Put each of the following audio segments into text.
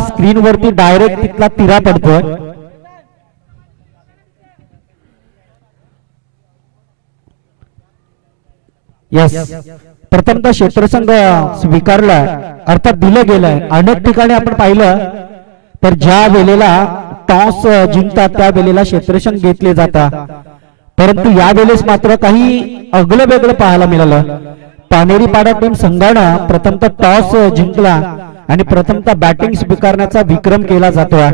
Screen वरती direct तिथला तिरा पडतोय. यस, प्रथमतः क्षेत्रसंघ स्वीकारला अर्थात दिलं गेलंय. अनेक ठिकाणी आपण पाहिलं तर ज्या वेळेला टॉस जिंकतात त्या वेळेला क्षेत्रसंघ घेतले जातात, परंतु या वेळेस मात्र काही अगलं वेगळं पाहायला मिळालं. पानेरी पाडा टीम संघानं प्रथमतः टॉस जिंकला आणि प्रथमतः बॅटिंग स्वीकारण्याचा विक्रम केला जातोय.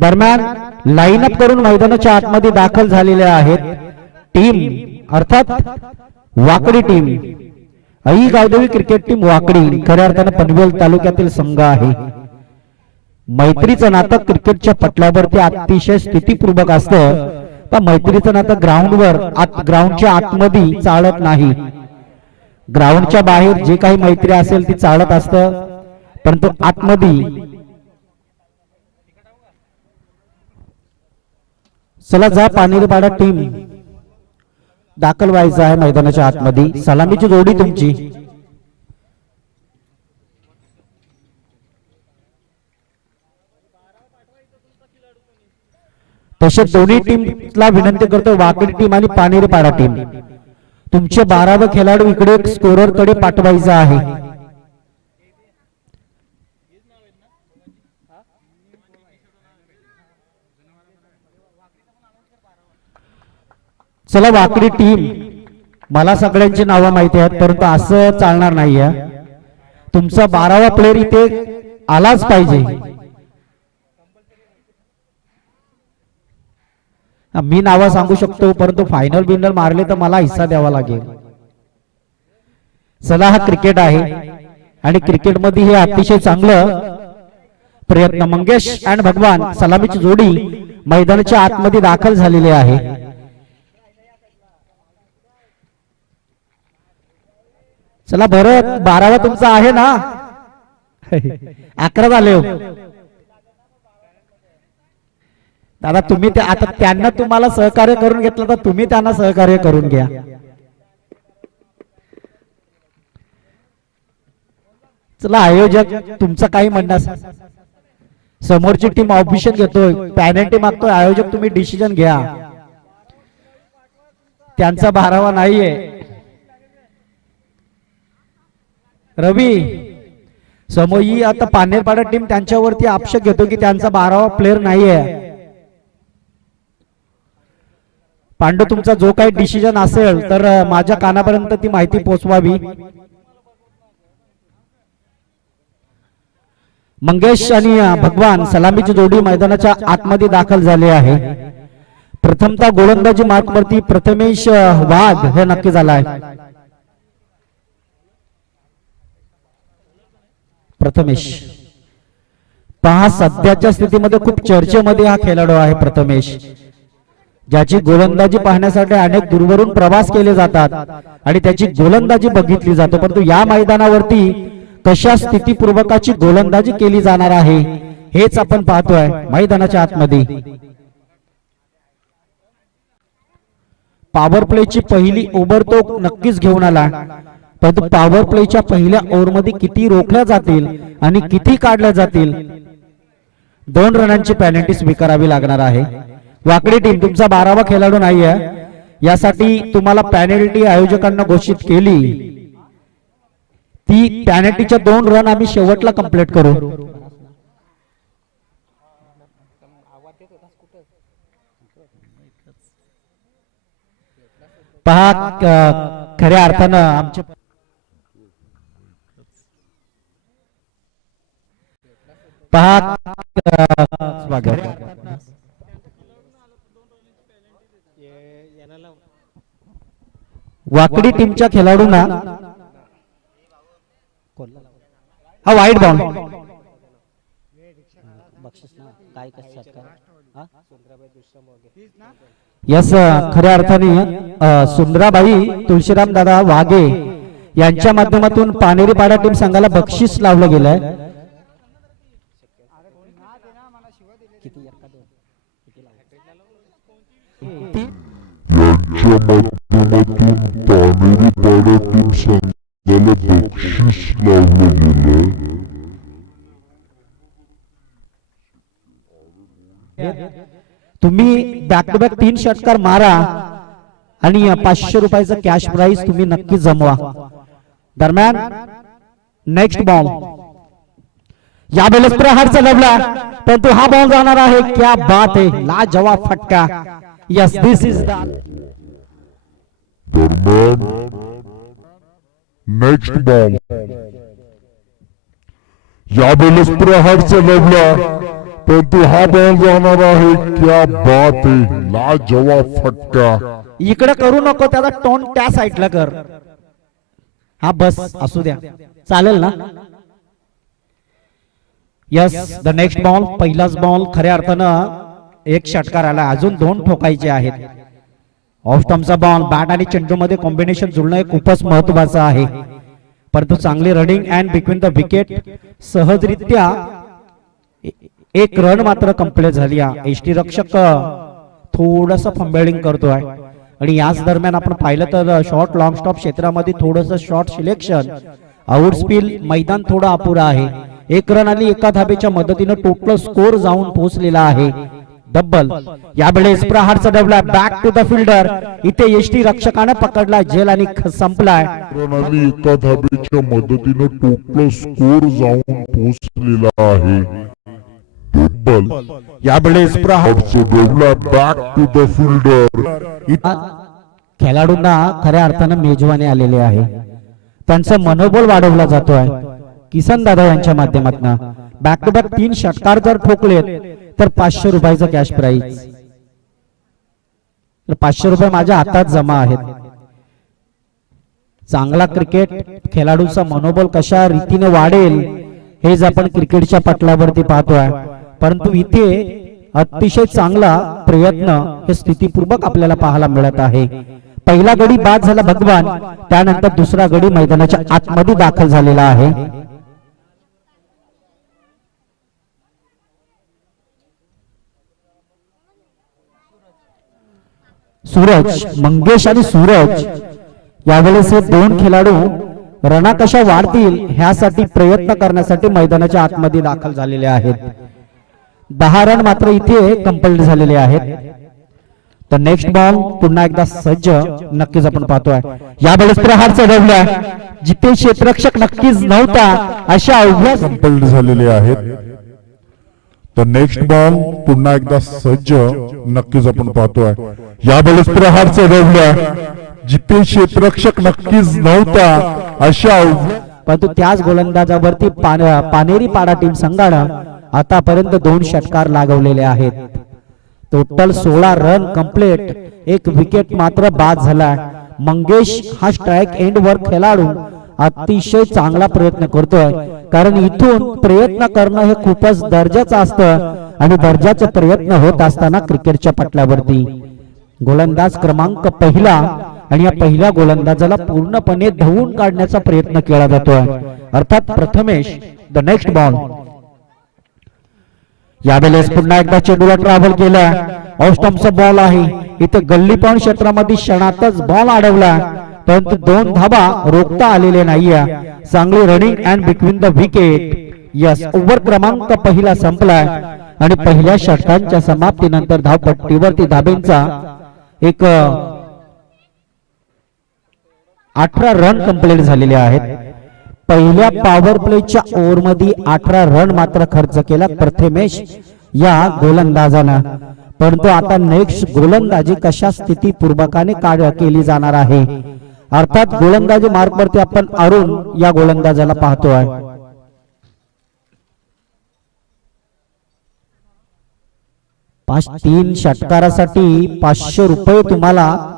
दरम्यान लाईनअप करून मैदानाच्या आतमध्ये दाखल झालेल्या आहेत टीम अर्थात वाकडी टीम. आई गावदेवी क्रिकेट टीम वाकडी खऱ्या अर्थानं पनवेल तालुक्यातील संघ आहे. मैत्रीचं नातं क्रिकेटच्या पटलावरती अतिशय स्थितीपूर्वक असतं, पण मैत्रीचं नातं ग्राउंडवर ग्राउंडच्या आतमध्ये चालत नाही. ग्राउंडच्या बाहेर जे काही मैत्री असेल ती चालत असतं, परंतु आतमध्ये चला जा पानेरीपाडा टीम दाखल व्हायचं आहे मैदानाच्या आतमध्ये. सलामीची जोडी तुमची. तसेच दोन्ही टीमला विनंती करतो, वाकडी टीम आणि पानेरीपाडा टीम, तुमचे 12वे खेळाडू इकडे स्कोरर कडे पाठवायचा आहे. चला वाकडी टीम, मला सगळ्यांची नावं माहिती आहेत, परंतु असं चालणार नाहीये. तुमचा 12वा प्लेअर इथे आलाच पाहिजे. मी नावं सांगू शकतो, परंतु फायनल बिनल मारले तर मला हिस्सा द्यावा लागेल. चला हा क्रिकेट आहे आणि क्रिकेटमध्ये हे अतिशय चांगलं प्रयत्न. मंगेश अँड भगवान सलामीची जोडी मैदानाच्या आतमध्ये दाखल झालेली आहे. चला भरत, 12वा तुमचा आहे ना? 11 झाले हो दादा. तुम्ही आता त्यांना तुम्हाला सहकार्य करून घेतलं तर तुम्ही त्यांना सहकार्य करून घ्या. चला आयोजक तुमचं काही म्हणणं, समोरची टीम ऑब्जेक्शन घेतोय, पॅनल्टी मागतोय, आयोजक तुम्ही डिसिजन घ्या. त्यांचा 12वा नाहीये. रवी समोई आता पानेरपाडा टीम त्यांच्यावरती आक्षेप घेतो की त्यांचा 12वा प्लेअर नाहीये. पांडू तुमचा जो काही डिसिजन असेल तर माझ्या कानापर्यंत ती माहिती पोहोचवावी. मंगेश आणि भगवान सलामीची जोडी मैदानाच्या आतमध्ये दाखल झाले आहे. प्रथमतः गोलंदाजी मार्कवरती प्रथमेश वाघ हे नक्की झालाय. प्रथमेश पहा, सध्याच्या स्थितीमध्ये खूप चर्चेमध्ये हा खेळाडू आहे प्रथमेश, ज्याची गोलंदाजी पाहण्यासाठी अनेक दूरवरून प्रवास केले जातात आणि त्याची गोलंदाजी बघितली जाते. परंतु या मैदानावरती कशा स्थितीपूर्वकाची गोलंदाजी केली जाणार आहे हेच आपण पाहतोय मैदानाच्या आतमध्ये. पॉवर प्लेची पहिली ओव्हर तो नक्कीच घेऊन आला, परंतु पॉवर प्लेच्या पहिल्या ओव्हरमध्ये किती रोखल्या जातील आणि किती काढल्या जातील, 2 रनांची पेनल्टी स्वीकारावी लागणार आहे. वाकडी टीम तुमचा 12वा खेळाडू नाहीये, यासाठी तुम्हाला पेनल्टी आयोजकांना घोषित केली. ती पेनल्टीच्या 2 रन आम्ही शेवटला कंप्लीट करू. पहा खऱ्या अर्थानं आमचे पहा वाकडी टीमच्या खेळाडूंना हा वाईट बॉल. यस, खऱ्या अर्थाने सुंदराबाई तुळशीराम दादा वाघे यांच्या माध्यमातून पानेरीपाडा टीम संघाला बक्षीस लावलं गेलंय. यांच्या माध्यमातून पानेरीपाडा टीम संघाला बक्षीस लावलं गेलंय. तुम्ही बॅक टू बॅक 3 षटकार मारा आणि 500 रुपयाचा कॅश प्राइज तुम्ही नक्की जमवा. दरम्यान नेक्स्ट बॉल यावेळेस प्रहार चढवला, परंतु हा बॉल जाणार आहे. क्या बात आहे, लाजवाब फटका. यस, दिस इज द दरम्यान नेक्स्ट बॉल यावेळेस प्रहार चढवला, परंतु हा बॉल जाणार आहे. क्या बात आहे, लाजवाब फटका. इकडे करू नको, त्याचा टोन त्या साईडला कर. हा बस असू द्या, चालेल ना. Yes, the next ball. पहिलाच बॉल खऱ्या अर्थानं एक षटकार आला, अजून 2 ठोकायचे आहेत. ऑफ स्टंपचा बॉल, बॅट आणि चेंडू मध्ये कॉम्बिनेशन जुळणं हे खूपच महत्वाचं आहे. परंतु चांगली running and between the wicket, सहजरित्या एक रन मात्र कंप्लीट झाली. एसटी रक्षक थोडस फंबेलिंग करतोय आणि याच दरम्यान आपण पाहिलं तर शॉर्ट लॉंग स्टॉप क्षेत्रामध्ये थोडस शॉर्ट सिलेक्शन, आउट स्पिल, मैदान थोडं अपुरा आहे. 1 रन आणि 1 धाबेच्या मदतीनं टोटल स्कोर जाऊन पोहोचलेला आहे डबल. यावेळेस प्रहार चढवला, बॅक टू द फिल्डर. इथे एसटी रक्षकाने पकडला झेल आणि संपलाय. रनाली एका धाबेच्या मदतीने टोटल स्कोर जाऊन पोहोचलेला आहे डबल. यावेळेस प्रहार चढवला, बॅक टू द फिल्डर. खेळाडूंना खऱ्या अर्थानं मेजवानी आलेले आहे, त्यांचं मनोबल वाढवला जातोय किसन दादा यांच्या माध्यमातून. बॅक टू बॅक 3 षटकार जर ठोकलेत तर 500 रुपयाचा कॅश प्राइज. 500 रुपये माझ्या हातात जमा आहेत. चांगला क्रिकेट खेळाडूंचा मनोबल कशा रीतीने वाढेल हेच आपण क्रिकेटच्या पटलावरती पाहतोय. परंतु इथे अतिशय चांगला प्रयत्न हे स्थितीपूर्वक आपल्याला पाहायला मिळत आहे. पहिला गडी बाद झाला भगवान, त्यानंतर दुसरा गडी मैदानाच्या आतमध्ये दाखल झालेला आहे. सूरज, मंगेश आणि सूरज यावेळेस हे 2 खेळाडू रना कशा वाढतील ह्यासाठी प्रयत्न करण्यासाठी मैदानाच्या आतमध्ये दाखल झालेले आहेत. 10 रन मात्र इथे कंप्लीट झालेले आहेत. तर नेक्स्ट बॉल पुन्हा एकदा सज्ज नक्कीच आपण पाहतोय. यावेळेस प्रहार चढवला, जिथे क्षेत्ररक्षक नक्कीच नव्हता अशा अवघ्या कंप्लीट झालेले आहेत. तर नेक्स्ट बॉल पुन्हा एकदा सज्ज नक्कीच आपण पाहतोय. यावेळेस प्रहार चढवला, जिथे क्षेत्ररक्षक नक्कीच नव्हता अशा परंतु त्याच गोलंदाजावरती पानेरी पाडा टीम संघानं आतापर्यंत 2 षटकार लागवलेले आहेत. टोटल 16 रन कंप्लीट, 1 विकेट मात्र बाद झाला. मंगेश हा स्ट्राइक एंड वर खेळाडू अतिशय चांगला प्रयत्न करतोय, कारण इथून प्रयत्न करणं हे खूपच दर्जाचं असतं आणि दर्जाचे प्रयत्न होत असताना क्रिकेटच्या पटलावरती गोलंदाज क्रमांक पहिला आणि या पहिल्या गोलंदाजाला पूर्णपणे धवून काढण्याचा प्रयत्न केला जातोय, अर्थात प्रथमेश. The next ball. यावेळेस पुन्हा एकदा चेंडूला ट्रॅव्हल केला, ऑफ स्टंपचा बॉल आहे. इथे गल्ली पाऊंड क्षेत्रामध्ये क्षणातच बॉल अडवला, परंतु 2 धाबा रोखता आलेले नाहीये. चांगली running and between the wicket. Yes, over क्रमांक पहिला संपलाय आणि पहिल्या षटकांच्या समाप्तीनंतर धावपट्टीवरती धाबेंचा एक 18 रन कंप्लीट झालेले आहेत. पहिल्या पॉवर प्लेच्या ओव्हर मध्ये 18 रन मात्र खर्च केला प्रथमेश या गोलंदाजानं. परंतु आता नेक्स्ट गोलंदाजी कशा स्थितीपूर्वकाने केली जाणार आहे, अर्थात गोलंदाजी मार्कवरती आपण अरुण या गोलंदाजाला पाहतोय. 3 षटकारासाठी 500 रुपये तुम्हाला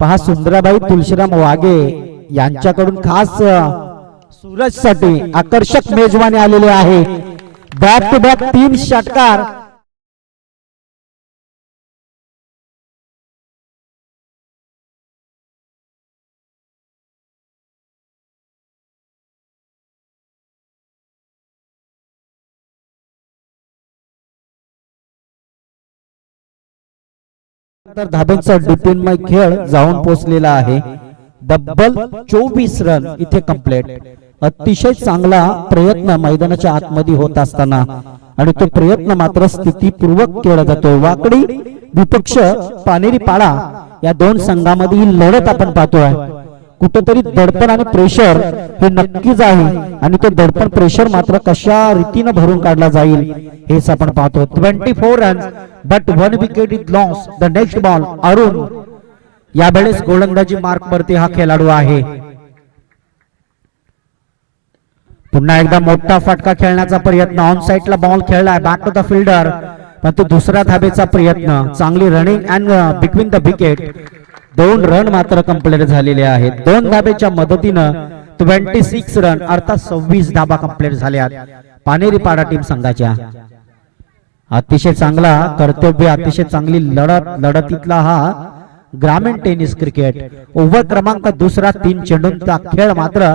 पहा सुंदराबाई तुळशीराम वाघे यांच्याकडून खास सूरज साठी आकर्षक मेजवानी आलेली आहे. बॅक टू बॅक 3 षटकार तर धाब्यांचा डिपेंडमय खेळ जाऊन पोहोचलेला आहे. डबल 24 रन इथे कंप्लीट. अतिशय चांगला प्रयत्न मैदानाच्या आतमध्ये होत असताना आणि तो प्रयत्न मात्र स्थितीपूर्वक केला जातो. वाकडी विपक्ष पानेरी पाडा या दोन संघामध्ये ही लढत आपण पाहतोय. कुठेतरी दडपण आणि प्रेशर हे नक्कीच आहे आणि तो दडपण प्रेशर मात्र कशा रीतीने भरून काढला जाईल हेच आपण पाहतो. 24 runs but 1 wicket is lost. The next ball Arun. यावेळेस गोलंदाजी मार्क वरती हा खेळाडू आहे. पुन्हा एकदा मोठा फटका खेळण्याचा प्रयत्न. ऑन साइडला बॉल खेळलाय. Back to the fielder. पण तो दुसरा धाबेचा प्रयत्न. चांगली running and between the wicket. 2 run मात्र कंप्लीट झालेले आहेत. 2 धाबेच्या मदतीनं 26 रन अर्थात 26 धाबा कंप्लीट झाल्या पानेरी पाडा टीम संघाच्या. अतिशय चांगला कर्तव्य, अतिशय चांगली लढतीतला हा ग्रामीण टेनिस क्रिकेट. ओव्हर क्रमांक दुसरा 3 चेंडूंचा खेळ मात्र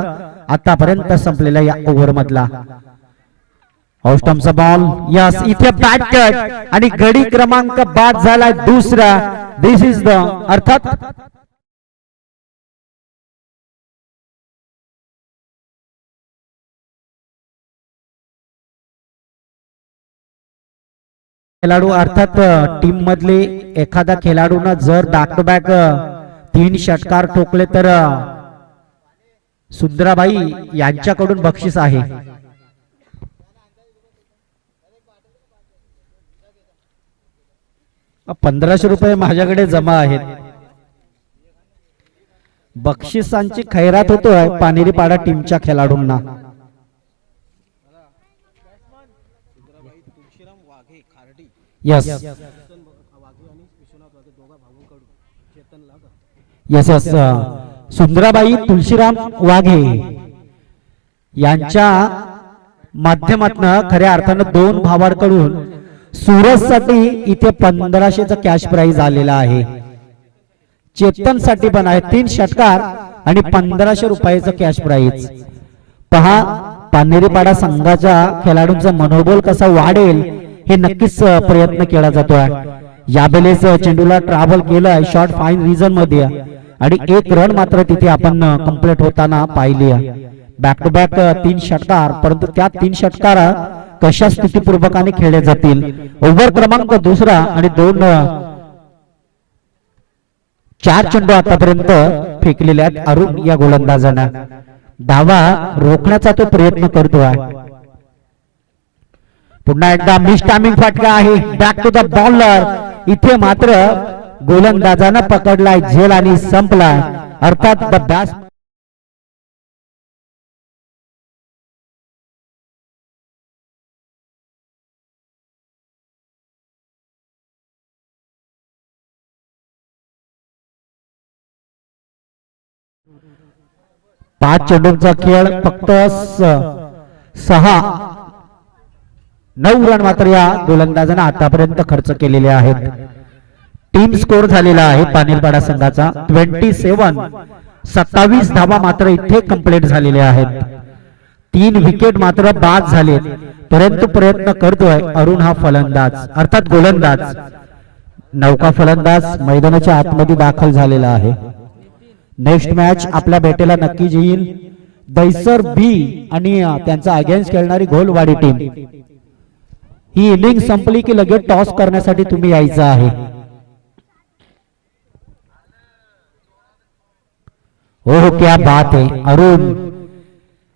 आतापर्यंत संपलेला या ओव्हर मधला. ऑस्टमचा बॉल. यस, इथे बॅट कट आणि गडी क्रमांक बाद झाला दुसरा. दिस इज द अर्थात खेळाडू अर्थात टीम मधले एखादा खेळाडूंना जर बॅक टू बॅक 3 षटकार ठोकले तर सुंदराबाई यांच्याकडून बक्षीस आहे. ₹1500 माझ्याकडे जमा आहेत. बक्षिसांची खैरात होतोय पानेरी पाडा टीमच्या खेळाडूंना. Yes yes yes Sundarabai Tulshiram Wahge यांच्या माध्यमातून खऱ्या अर्थानं 2 भावांकडून सुरज साठी इथे 1500चा कॅश प्राइज आलेला आहे. चेतन साठी पण आहे 3 षटकार आणि ₹1500 कॅश प्राइज. पहा पानेरीपाडा संघाच्या खेळाडूंचा मनोबल कसा वाढेल हे नक्कीच प्रयत्न केला जातोय. यावेळेस चेंडूला ट्रॅव्हल केलाय शॉर्ट फाईन रिजन मध्ये आणि 1 रन मात्र तिथे आपण कंप्लीट होताना पाहिली. बॅक टू बॅक 3 षटकार, परंतु त्या 3 षटकार कशा स्थितीपूर्वकाने खेळले जातील. ओव्हर क्रमांक दुसरा आणि 4 चेंडू आतापर्यंत फेकलेले आहेत अरुण या गोलंदाजांना. धावा रोखण्याचा तो प्रयत्न करतोय. पुन्हा एकदा मिस टायमिंग फटका आहे. Back to the bowler. इथे मात्र गोलंदाजानं पकडलाय झेल आणि संपलाय अर्थात द बॅट्स. पाच चेंडूंचा खेळ फक्त 9 रन मात्र या गोलंदाजांना आतापर्यंत खर्च केलेले आहेत. टीम स्कोर झालेला आहे पानेरपाडा संघाचा 27 धावा मात्र इथे कंप्लीट झालेले आहेत. 3 विकेट मात्र बाद झालेत, परंतु प्रयत्न करतोय अरुण हा फलंदाज अर्थात गोलंदाज. नौका फलंदाज मैदानाच्या आतमध्ये दाखल झालेला आहे. नेक्स्ट मॅच आपल्या भेटेला नक्की येईल दैसर बी आणि त्यांचा अगेन्स्ट खेळणारी घोलवाडी टीम. ही इनिंग संपली की लगेच टॉस करण्यासाठी तुम्ही यायचं आहे. हो क्या बात आहे. अरुण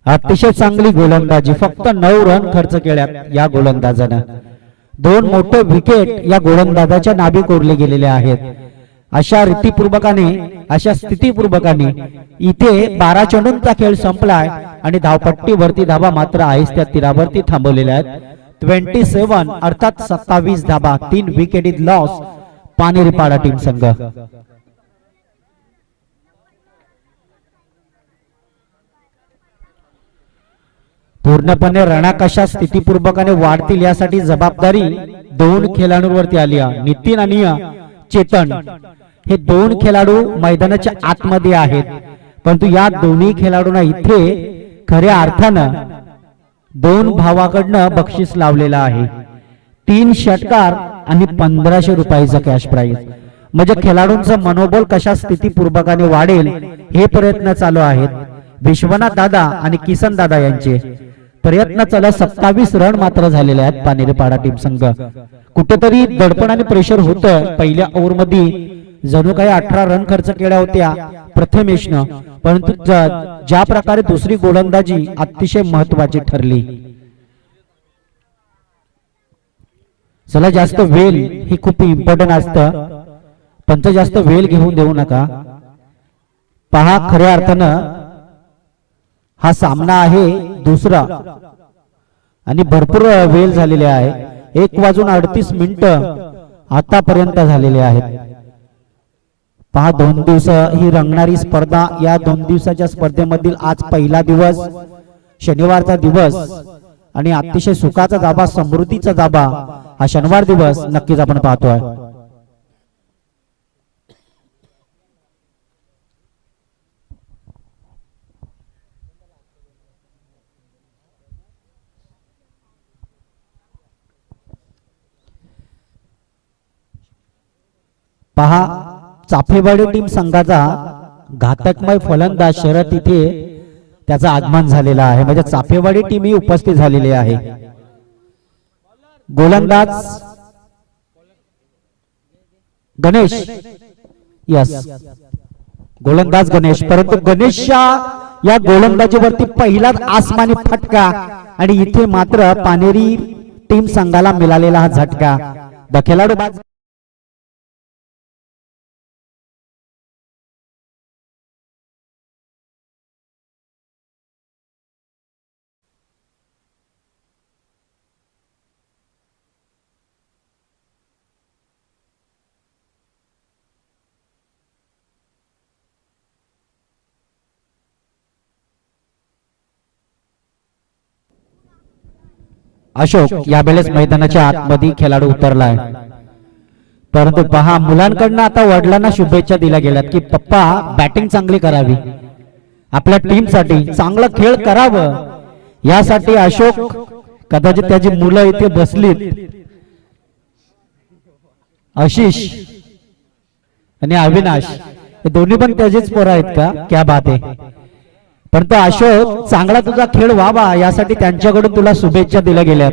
अतिशय चांगली गोलंदाजी. फक्त 9 रन खर्च केल्यात या गोलंदाजानं. 2 मोठे विकेट या गोलंदाजाच्या नाभी कोरले गेलेले आहेत. अशा रीतीपूर्वकाने अशा स्थितीपूर्वकाने इथे 12 चेंडूंचा खेळ संपलाय आणि धावपट्टीवरती धावा मात्र आहेच त्या तीरावरती थांबवलेल्या आहेत. 27 अर्थात 27 धाबा. 3 विकेट इज लॉस पानेरीपाडा टीम संघ. पूर्णपणे रणा कशा स्थितीपूर्वकाने वाढतील यासाठी जबाबदारी 2 खेळाडूंवरती आली आहे. नितीन आणि चेतन हे 2 खेळाडू मैदानाच्या आतमध्ये आहेत, परंतु या दोन्ही खेळाडूंना इथे खऱ्या अर्थानं 2 भावाकडनं बक्षीस लावलेलं आहे. 3 षटकार आणि ₹1500 कॅश प्राइज. म्हणजे खेळाडूंचं मनोबल कशा स्थितीपूर्वकाने वाढेल हे प्रयत्न चालू आहेत. विश्वनाथ दादा आणि किसन दादा यांचे प्रयत्न चालू. 27 रन मात्र झालेले आहेत पानेरीपाडा टीम संघ. कुठेतरी दडपण आणि प्रेशर होतं. पहिल्या ओव्हर मध्ये जणू काही 18 रन खर्च केल्या होत्या प्रथमेशनं, परंतु ज्या प्रकारे दुसरी गोलंदाजी अतिशय महत्वाची ठरली. चला, जास्त वेल ही खूप इम्पॉर्टंट असतं, पंच जास्त वेल घेऊन देऊ नका. पहा, खऱ्या अर्थानं हा सामना आहे दुसरा आणि भरपूर वेळ झालेले आहे. 1:38 आतापर्यंत झालेले आहेत. पहा, 2 दिवस ही रंगणारी स्पर्धा. या 2 दिवसाच्या स्पर्धेमधील आज पहिला दिवस, शनिवारचा दिवस आणि अतिशय सुखाचा जाबा, समृद्धीचा जाबा हा शनिवार दिवस नक्कीच आपण पाहतोय. पहा, चाफेवाडी टीम संघाचा घातकमय फलंदाज शरद इथे त्याचं आगमन झालेलं आहे. म्हणजे चाफेवाडी टीम ही उपस्थित झालेली आहे. गोलंदाज गणेश, यस, गोलंदाज गणेश. परंतु गणेशच्या या गोलंदाजीवरती पहिलाच आसमानी फटका आणि इथे मात्र पानेरी टीम संघाला मिळालेला हा झटका. द खेळाडू बाद. अशोक यावेळेस मैदानाच्या आतमध्ये खेळाडू उतरलाय. परंतु पहा, मुलांकडनं आता वडिलांना शुभेच्छा दिल्या गेल्यात की पप्पा बॅटिंग चांगली करावी, आपल्या टीम साठी चांगला खेळ करावं. यासाठी अशोक, कदाचित त्याची मुलं इथे बसलीत, आशिष आणि अविनाश, हे दोन्ही पण त्याचेच पोरं आहेत का? क्या बात आहे. परंतु अशोक, चांगला तुझा खेळ व्हावा यासाठी त्यांच्याकडून तुला शुभेच्छा दिल्या गेल्या.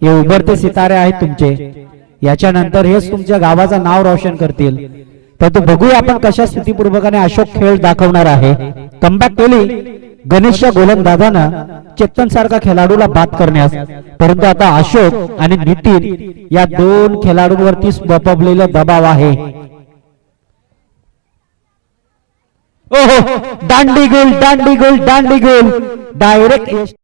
हे उभरते सितारे आहेत तुमचे. याच्यानंतर हेच तुमच्या गावाचं नाव रोशन करतील. तर तो बघूया आपण कशा स्थितीपूर्वकाने अशोक खेळ दाखवणार आहे. कमबॅक केली गणेशच्या गोलंदाजानं चेतन सारखा खेळाडूला बाद करण्यास. परंतु आता अशोक आणि नितीन या दोन खेळाडूंवरती बपवलेला दबाव आहे. ओहो, दांडी गोल, दांडी गोल, दांडी गोल, डायरेक्ट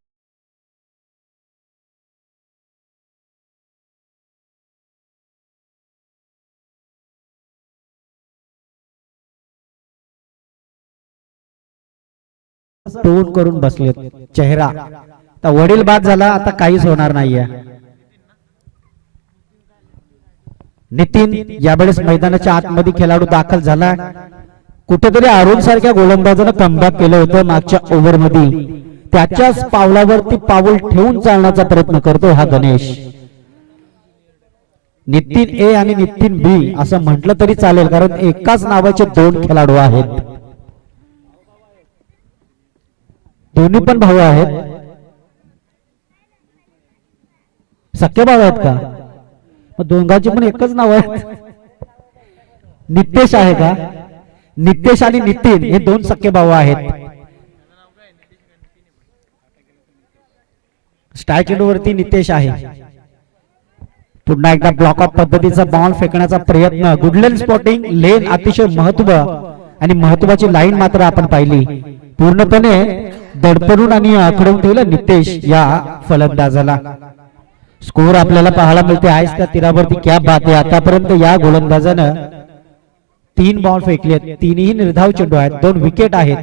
टोन करून बसलेत चेहरा. आता वडील बाद झाला, आता काहीच होणार नाहीये. नितीन यावेळेस मैदानाच्या आतमध्ये खेळाडू दाखल झाला. कुठेतरी अरुण सारख्या गोलंदाजानं कमबॅक केलं होतं मागच्या ओव्हर मध्ये. त्याच्याच पावलावरती पाऊल ठेवून चालण्याचा प्रयत्न करतो हा गणेश. नितीन ए आणि नितीन बी असं म्हटलं तरी चालेल, कारण एकाच नावाचे दोन खेळाडू आहेत. दोन्ही पण भाऊ आहेत. सख्खे भाऊ आहेत का? मग दोघांची पण एकच नाव आहे. नितेश आहे का? नितेश आणि नितीन हे दोन सख्खे भाऊ आहेत. स्ट्राइक एंड वरती नितेश आहे. पुन्हा एकदा ब्लॉक ऑफ पद्धतीचा बॉल फेकण्याचा प्रयत्न. गुडलेन स्पॉटिंग लेन अतिशय महत्व आणि महत्वाची लाईन मात्र आपण पाहिली. पूर्णपणे दडपडून आणि आखडून ठेवलं नितेश या फलंदाजाला. स्कोर आपल्याला पाहायला मिळते आहेच त्या तीरावरती. क्या बात आहे. आतापर्यंत या गोलंदाजानं 3 बॉल फेकलेत. तीनही निर्धाव चेंडू आहेत. 2 विकेट आहेत.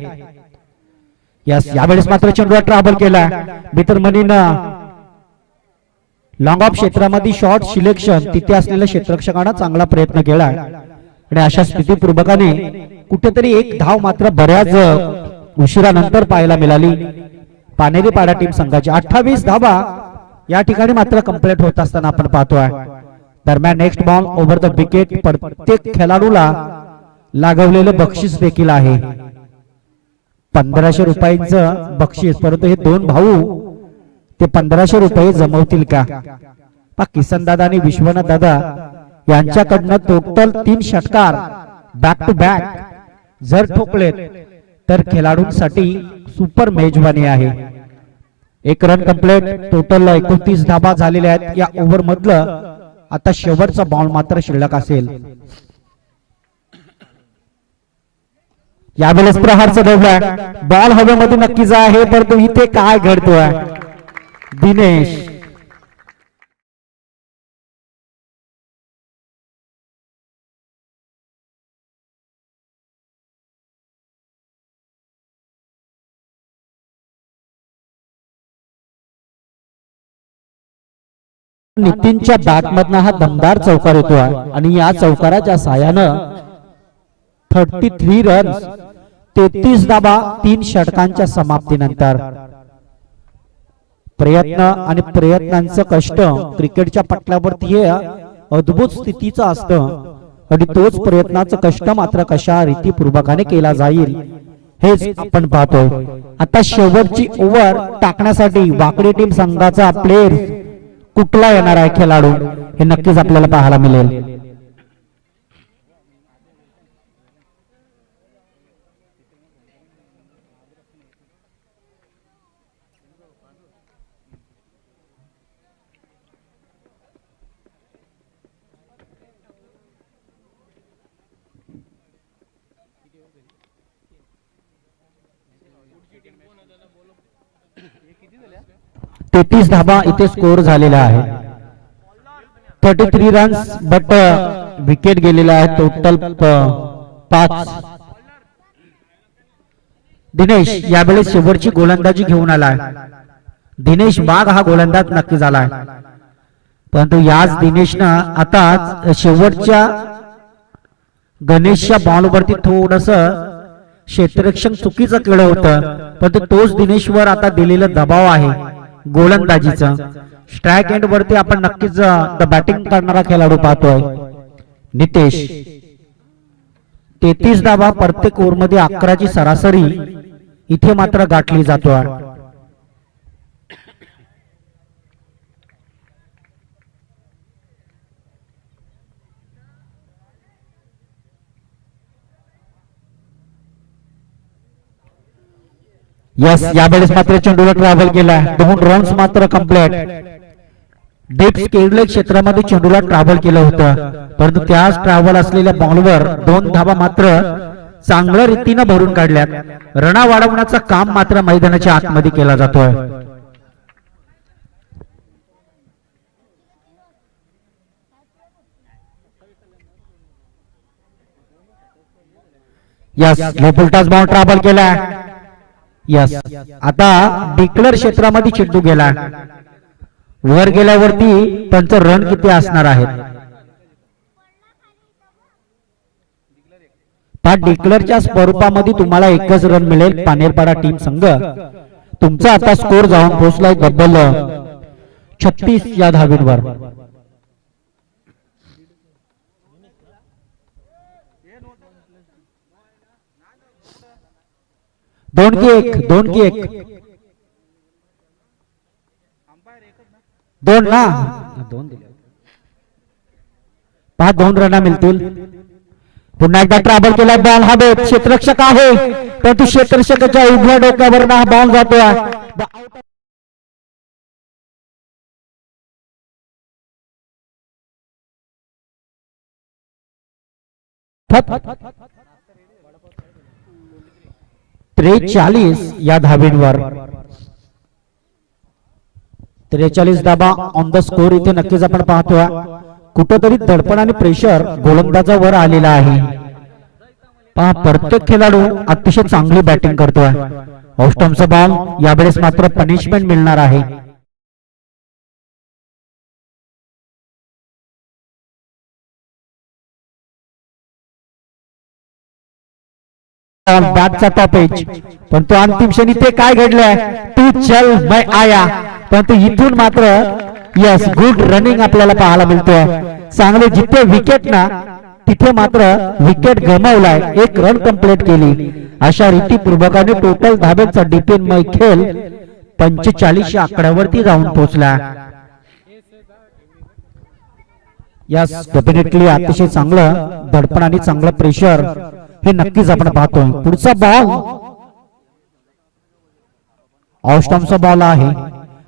यावेळेस मात्र चेंडू ट्रॅव्हल केला. मित्रमणीनं लॉंग ऑफ क्षेत्रामध्ये शॉर्ट सिलेक्शन तिथे असलेल्या क्षेत्ररक्षकांना चांगला प्रयत्न केला आणि अशा स्थितीपूर्वकाने कुठेतरी एक धाव मात्र बऱ्याच उशिरानंतर पाहायला मिळाली पानेरी पाडा टीम संघाची. 28 धावा या ठिकाणी मात्र कंप्लीट होत असताना आपण पाहतोय. दरम्यान next ball over the wicket प्रत्येक खेळाडूला लागवलेलं बक्षीस देखील आहे 1500 रुपयांचं बक्षीस. परंतु हे दोन भाऊ ते 1500 रुपये जमवतील का? किसन दादा आणि विश्वनाथ दादा यांच्याकडनं टोटल 3 षटकार बॅक टू बॅक जर ठोकलेत तर खेळाडूंसाठी सुपर मेजवानी आहे. 1 रन कंप्लीट. टोटल 29 धाबा झालेल्या आहेत. या ओव्हर मधलं आता शेवटचा बॉल मात्र शिल्लक असेल. यावेळेस प्रहार चढवला. बॉल हवेमध्ये नक्कीच आहे परंतु इथे काय घडतोय दिनेश? नितीनच्या बॅट मधनं हा दमदार चौकार येतोय आणि या चौकाराच्या साहाय्यानं 33 रन्स 33 धाबा 3 षटकांच्या समाप्तीनंतर. प्रयत्न आणि प्रयत्नांचं कष्ट क्रिकेटच्या पटलावरती हे अद्भुत स्थितीचं असतं आणि तोच प्रयत्नाचं कष्ट मात्र कशा रीतीपूर्वकाने केला जाईल हेच आपण पाहतोय. आता शेवटची ओव्हर टाकण्यासाठी वाकडी टीम संघाचा प्लेयर कुठला येणार आहे खेळाडू हे नक्कीच आपल्याला पाहायला मिळेल. तेहतीस धाबा इथे स्कोर झालेला आहे. 33 रन्स बट विकेट गेलेला आहे टोटल 5. दिनेश यावेळेस शेवटची गोलंदाजी घेऊन आलाय. दिनेश वाघ हा गोलंदाज नक्की झालाय परंतु याच दिनेशनं आता शेवटच्या गणेशच्या बॉलवरती थोडस क्षेत्ररक्षण चुकीचं केलं होतं परंतु तोच दिनेशवर आता दिलेला दबाव आहे गोलंदाजीचा. स्ट्राइक एंड वरती आपण नक्कीच द बॅटिंग करणारा खेळाडू पाहतोय नितेश. 33 धाबा प्रत्येक ओव्हर मध्ये 11ची सरासरी इथे मात्र गाठली जातोय. यस यावेळेस मात्र चेंडूवर ट्रॅव्हल केला. 2 रन्स मात्र कंप्लीट. डीप स्केडले क्षेत्रामध्ये चेंडूला ट्रॅव्हल केलं होतं परंतु त्याच ट्रॅव्हल असलेल्या बॉलवर 2 धाबा मात्र चांगल्या रीतीने भरून काढल्यात. रणा वाढवण्याचं काम मात्र मैदानाच्या आतमध्ये केला जातोय. यस लेपुलटाच बॉल ट्रॅव्हल केला. यस आता डिक्लेअर क्षेत्रामध्ये चेंडू गेला. वर गेल्यावरती त्यांचं रन किती असणार आहेत? डिक्लेअरच्या स्वरूपामध्ये तुम्हाला एकच रन मिळेल. पानेरपाडा टीम संघ तुमचा आता स्कोर जाऊन पोहोचलाय तब्बल 36 या धावींवर. दोन की एक 2 ना 2 दिले. 2 रन मिळतील. पुन्हा एकदा ट्रॅव्हल केला. बॉल हवेत. क्षेत्ररक्षक आहे परंतु क्षेत्ररक्षकाच्या उभ्या डोक्यावर हा बॉल जातोय. त्रेचाळीस या धावींवर. 43 धाबा ऑन द स्कोर इथे नक्कीच आपण पाहतोय. कुठंतरी दडपण आणि प्रेशर गोलंदाजावर आलेला आहे. प्रत्येक खेळाडू अतिशय चांगली बॅटिंग करतोय. ऑस्टमचा बॉल यावेळेस मात्र पनिशमेंट मिळणार आहे. बॅटचा टॉप एज पण तो अंतिम क्षणी ते काय घडलंय? तू चल मैं आया परंतु इथून मात्र यस, गुड रनिंग आपल्याला पाहायला मिळतोय. चांगले जिथे विकेट ना तिथे मात्र विकेट गमावलाय, एक रन कंप्लीट केली. अशा रीतीपूर्वकाने टोटल धाब्यांचा डीपीन मैखेल 45 या आकड्यावरती जाऊन पोहोचला. यस, डेफिनेटली अतिशय चांगलं धडपण आणि चांगलं प्रेशर हे नक्कीच आपण पाहतोय. पुढचा बॉल ऑस्टॉमचा बॉल आहे.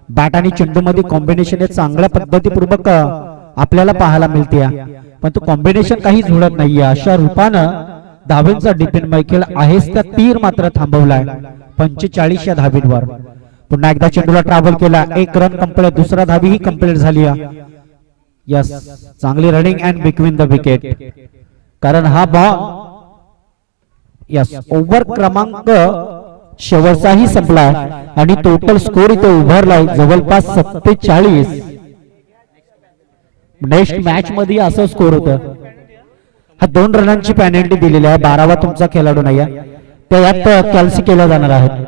बॅट आणि चेंडू मध्ये कॉम्बिनेशन हे चांगल्या पद्धतीपूर्वक आपल्याला पाहायला मिळते, पण तो कॉम्बिनेशन काही जुळत नाहीये. अशा रूपानं धावेंचा डिपेंड मैखेल आहेच त्या तीर मात्र थांबवलाय 45 या धाबींवर. पुन्हा एकदा चेंडूला ट्रॅव्हल केला, एक रन कंप्लीट, दुसरा धाबी ही कंप्लीट झाली. यस, चांगली running and between the wicket, कारण हा बॉल यस ओव्हर क्रमांक शेवटचाही संपलाय आणि टोटल स्कोर इथे उभारलाय जवळपास 47. नेक्स्ट मॅच मध्ये असं स्कोर होतं. हा 2 रनांची पेनल्टी दिलेली आहे. 12वा तुमचा खेळाडू नाही आहे, त्यात कॅल्सी केल्या जाणार आहेत.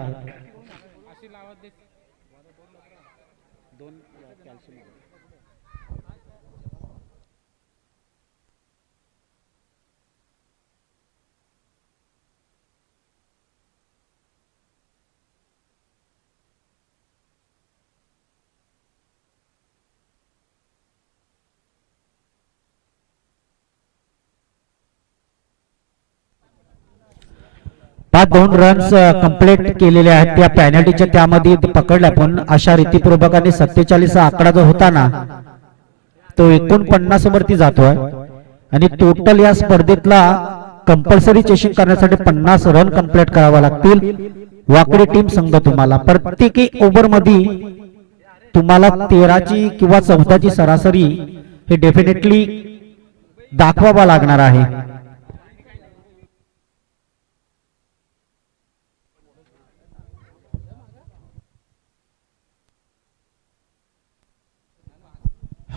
पाच 2 रन्स कंप्लीट केलेले आहेत त्या पेनल्टीच्या, त्यामध्ये पकडल्या. पण अशा रीतीपूर्वकाने 47 हा आकडा जो होता ना तो 49 वरती जातोय आणि टोटल या स्पर्धेतला कंपल्सरी चेसिंग करण्यासाठी 50 रन कंप्लीट करावा लागतील. वाकडी टीम संघ तुम्हाला प्रत्येकी ओव्हर मध्ये तुम्हाला 13ची किंवा 14ची सरासरी हे डेफिनेटली दाखवावा लागणार आहे.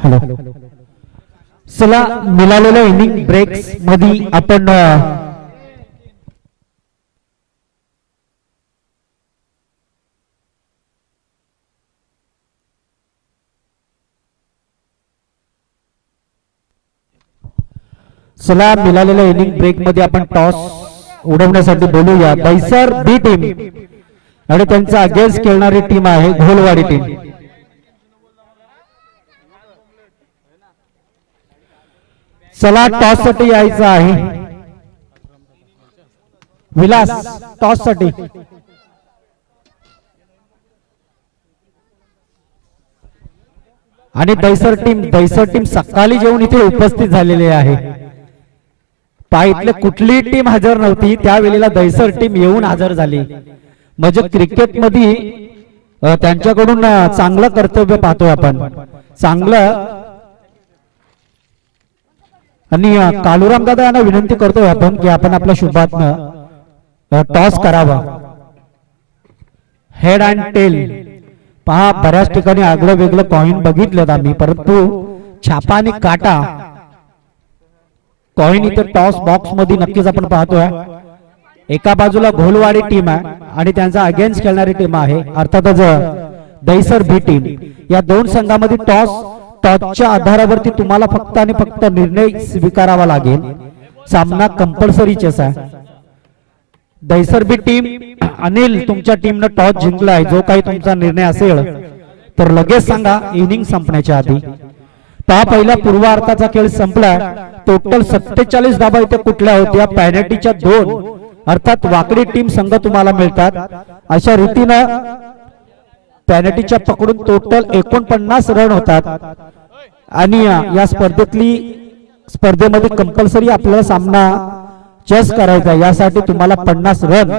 हॅलो, चला मिळालेल्या इनिंग ब्रेक्स मध्ये आपण इनिंग ब्रेक मध्ये आपण टॉस उडवण्यासाठी बोलूया. दैसर बी टीम आणि त्यांचा अगेन्स्ट खेळणारी टीम आहे घोलवाडी टीम. चला टॉस साठी यायचं आहे. विलास टॉस साठी. आणि दैसर टीम सकाळी जेवून इथे उपस्थित झालेली आहे. इथले कुठलीही टीम हजर नव्हती, त्यावेळेला दैसर टीम येऊन हजर झाली. म्हणजे क्रिकेट मध्ये त्यांच्याकडून चांगलं कर्तव्य पाहतोय आपण, चांगलं. आणि कालुराम दादा यांना विनंती करतोय आपण की आपण आपल्या शुभातनं टॉस करावा. हेड अँड टेल पहा, बऱ्याच ठिकाणी आगळं वेगळं कॉइन बघितलं आम्ही, परंतु छापा आणि काटा कॉइन इथे टॉस बॉक्स मध्ये नक्कीच आपण पाहतोय. एका बाजूला घोलवाडी टीम आहे आणि त्यांचा अगेन्स्ट खेळणारी टीम आहे अर्थातच दैसर बी टीम. या 2 संघामध्ये टॉसच्या आधारावरती तुम्हाला फक्त आणि फक्त निर्णय स्वीकारावा लागेल. सामना कंपल्सरीच आहे. दैसर बी टीम, अनिल तुमच्या टीमनं टॉस जिंकलाय, जो काही तुमचा निर्णय असेल तर लगेच सांगा इनिंग संपण्याच्या आधी. पहा, पहिल्या पूर्वार्धाचा खेळ संपलाय. टोटल 47 धाबा इथे कुठल्या होत्या, पेनल्टीच्या 2, अर्थात वाकडी टीम संघ तुम्हाला मिळतात. अशा रीतीनं पेनल्टीच्या पकडून टोटल 49 रन होतात. आणि या स्पर्धेमध्ये कंपल्सरी आपल्याला सामना चेस करायचा, यासाठी तुम्हाला 50 रन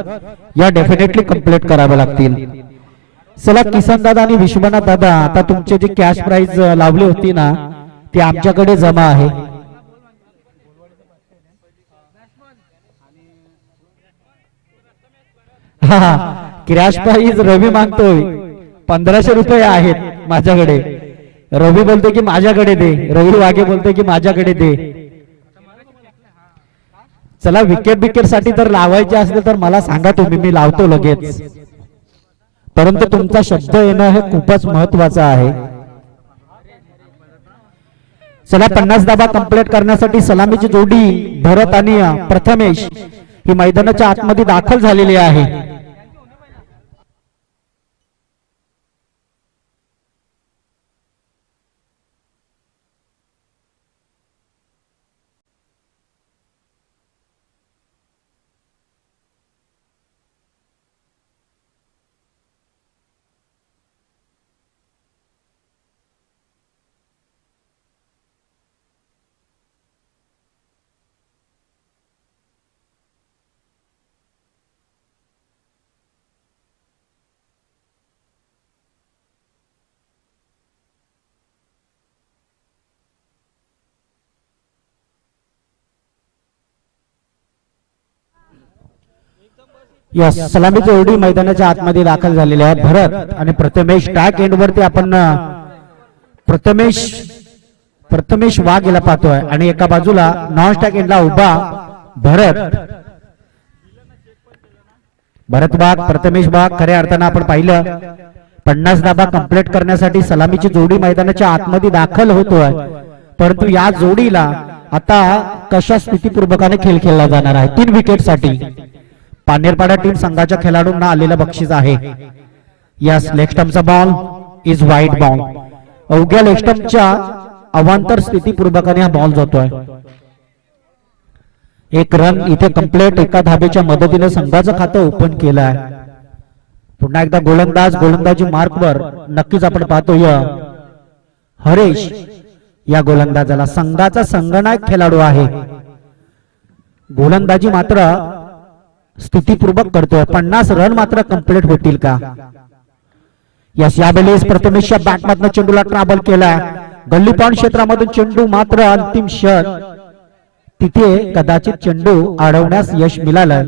या डेफिनेटली कंप्लीट करावे लागतील. चला किसन दादा आणि विश्वनाथ दादा, आता तुमचे जे कॅश प्राइज लावली होती ना ती आमच्याकडे जमा आहे. कॅश प्राइज रवी मागतोय 1500 रुपये आहेत माझ्याकडे. रवी बोलतोय की माझ्याकडे दे, रवी वाघे बोलतोय की माझ्याकडे दे. चला विकेट साठी जर लावायचे असले तर मला सांगा तुम्ही, मी लावतो लगेच. परंतु तुमचा शब्द येणं हे खूपच महत्वाचं आहे. चला 50 धाबा कंप्लीट करण्यासाठी सलामीची जोडी भरत आणि प्रथमेश ही मैदानाच्या आतमध्ये दाखल झालेली आहे. यस, सलामी जोडी मैदानाच्या आतमध्ये दाखल झालेली आहे. भरत आणि प्रथमेश टॅक एंड वरती आपण प्रथमेश वाघ याला पाहतोय आणि एका बाजूला नॉन स्टॅक एंडला उभा भरत वाघ, प्रथमेश वाघ. खऱ्या अर्थानं आपण पाहिलं 50 धाबा कंप्लीट करण्यासाठी सलामीची जोडी मैदानाच्या आतमध्ये दाखल होतोय, परंतु या जोडीला आता कशा स्थितीपूर्वकाने खेळ खेळला जाणार आहे. 3 विकेटसाठी पानेरपाडा टीम संघाच्या खेळाडूंना आलेलं बक्षीस आहे. यस, लेग स्टंपचा बॉल इज वाईड बॉल. अवघ्या लेग स्टंपच्या अवांतर स्थितीपूर्वकाने हा बॉल जातोय. 1 रन इथे कंप्लीट. एका धाबेच्या मदतीने संघाचं खातं ओपन केलं आहे. पुन्हा एकदा गोलंदाजी मार्कवर नक्कीच आपण पाहतोय हरेश या गोलंदाजाला. संघाचा संघनायक खेळाडू आहे. गोलंदाजी मात्र स्थितीपूर्वक करतोय. 50 रन मात्र कंप्लीट होतील का? यस, यावेळेस प्रथमेशच्या बॅटमधनं चेंडूला ट्रॅव्हल केलाय. गल्ली पॉइंट क्षेत्रामधून चेंडू मात्र अंतिम षट तिथे कदाचित चेंडू अडवण्यास यश मिळालं.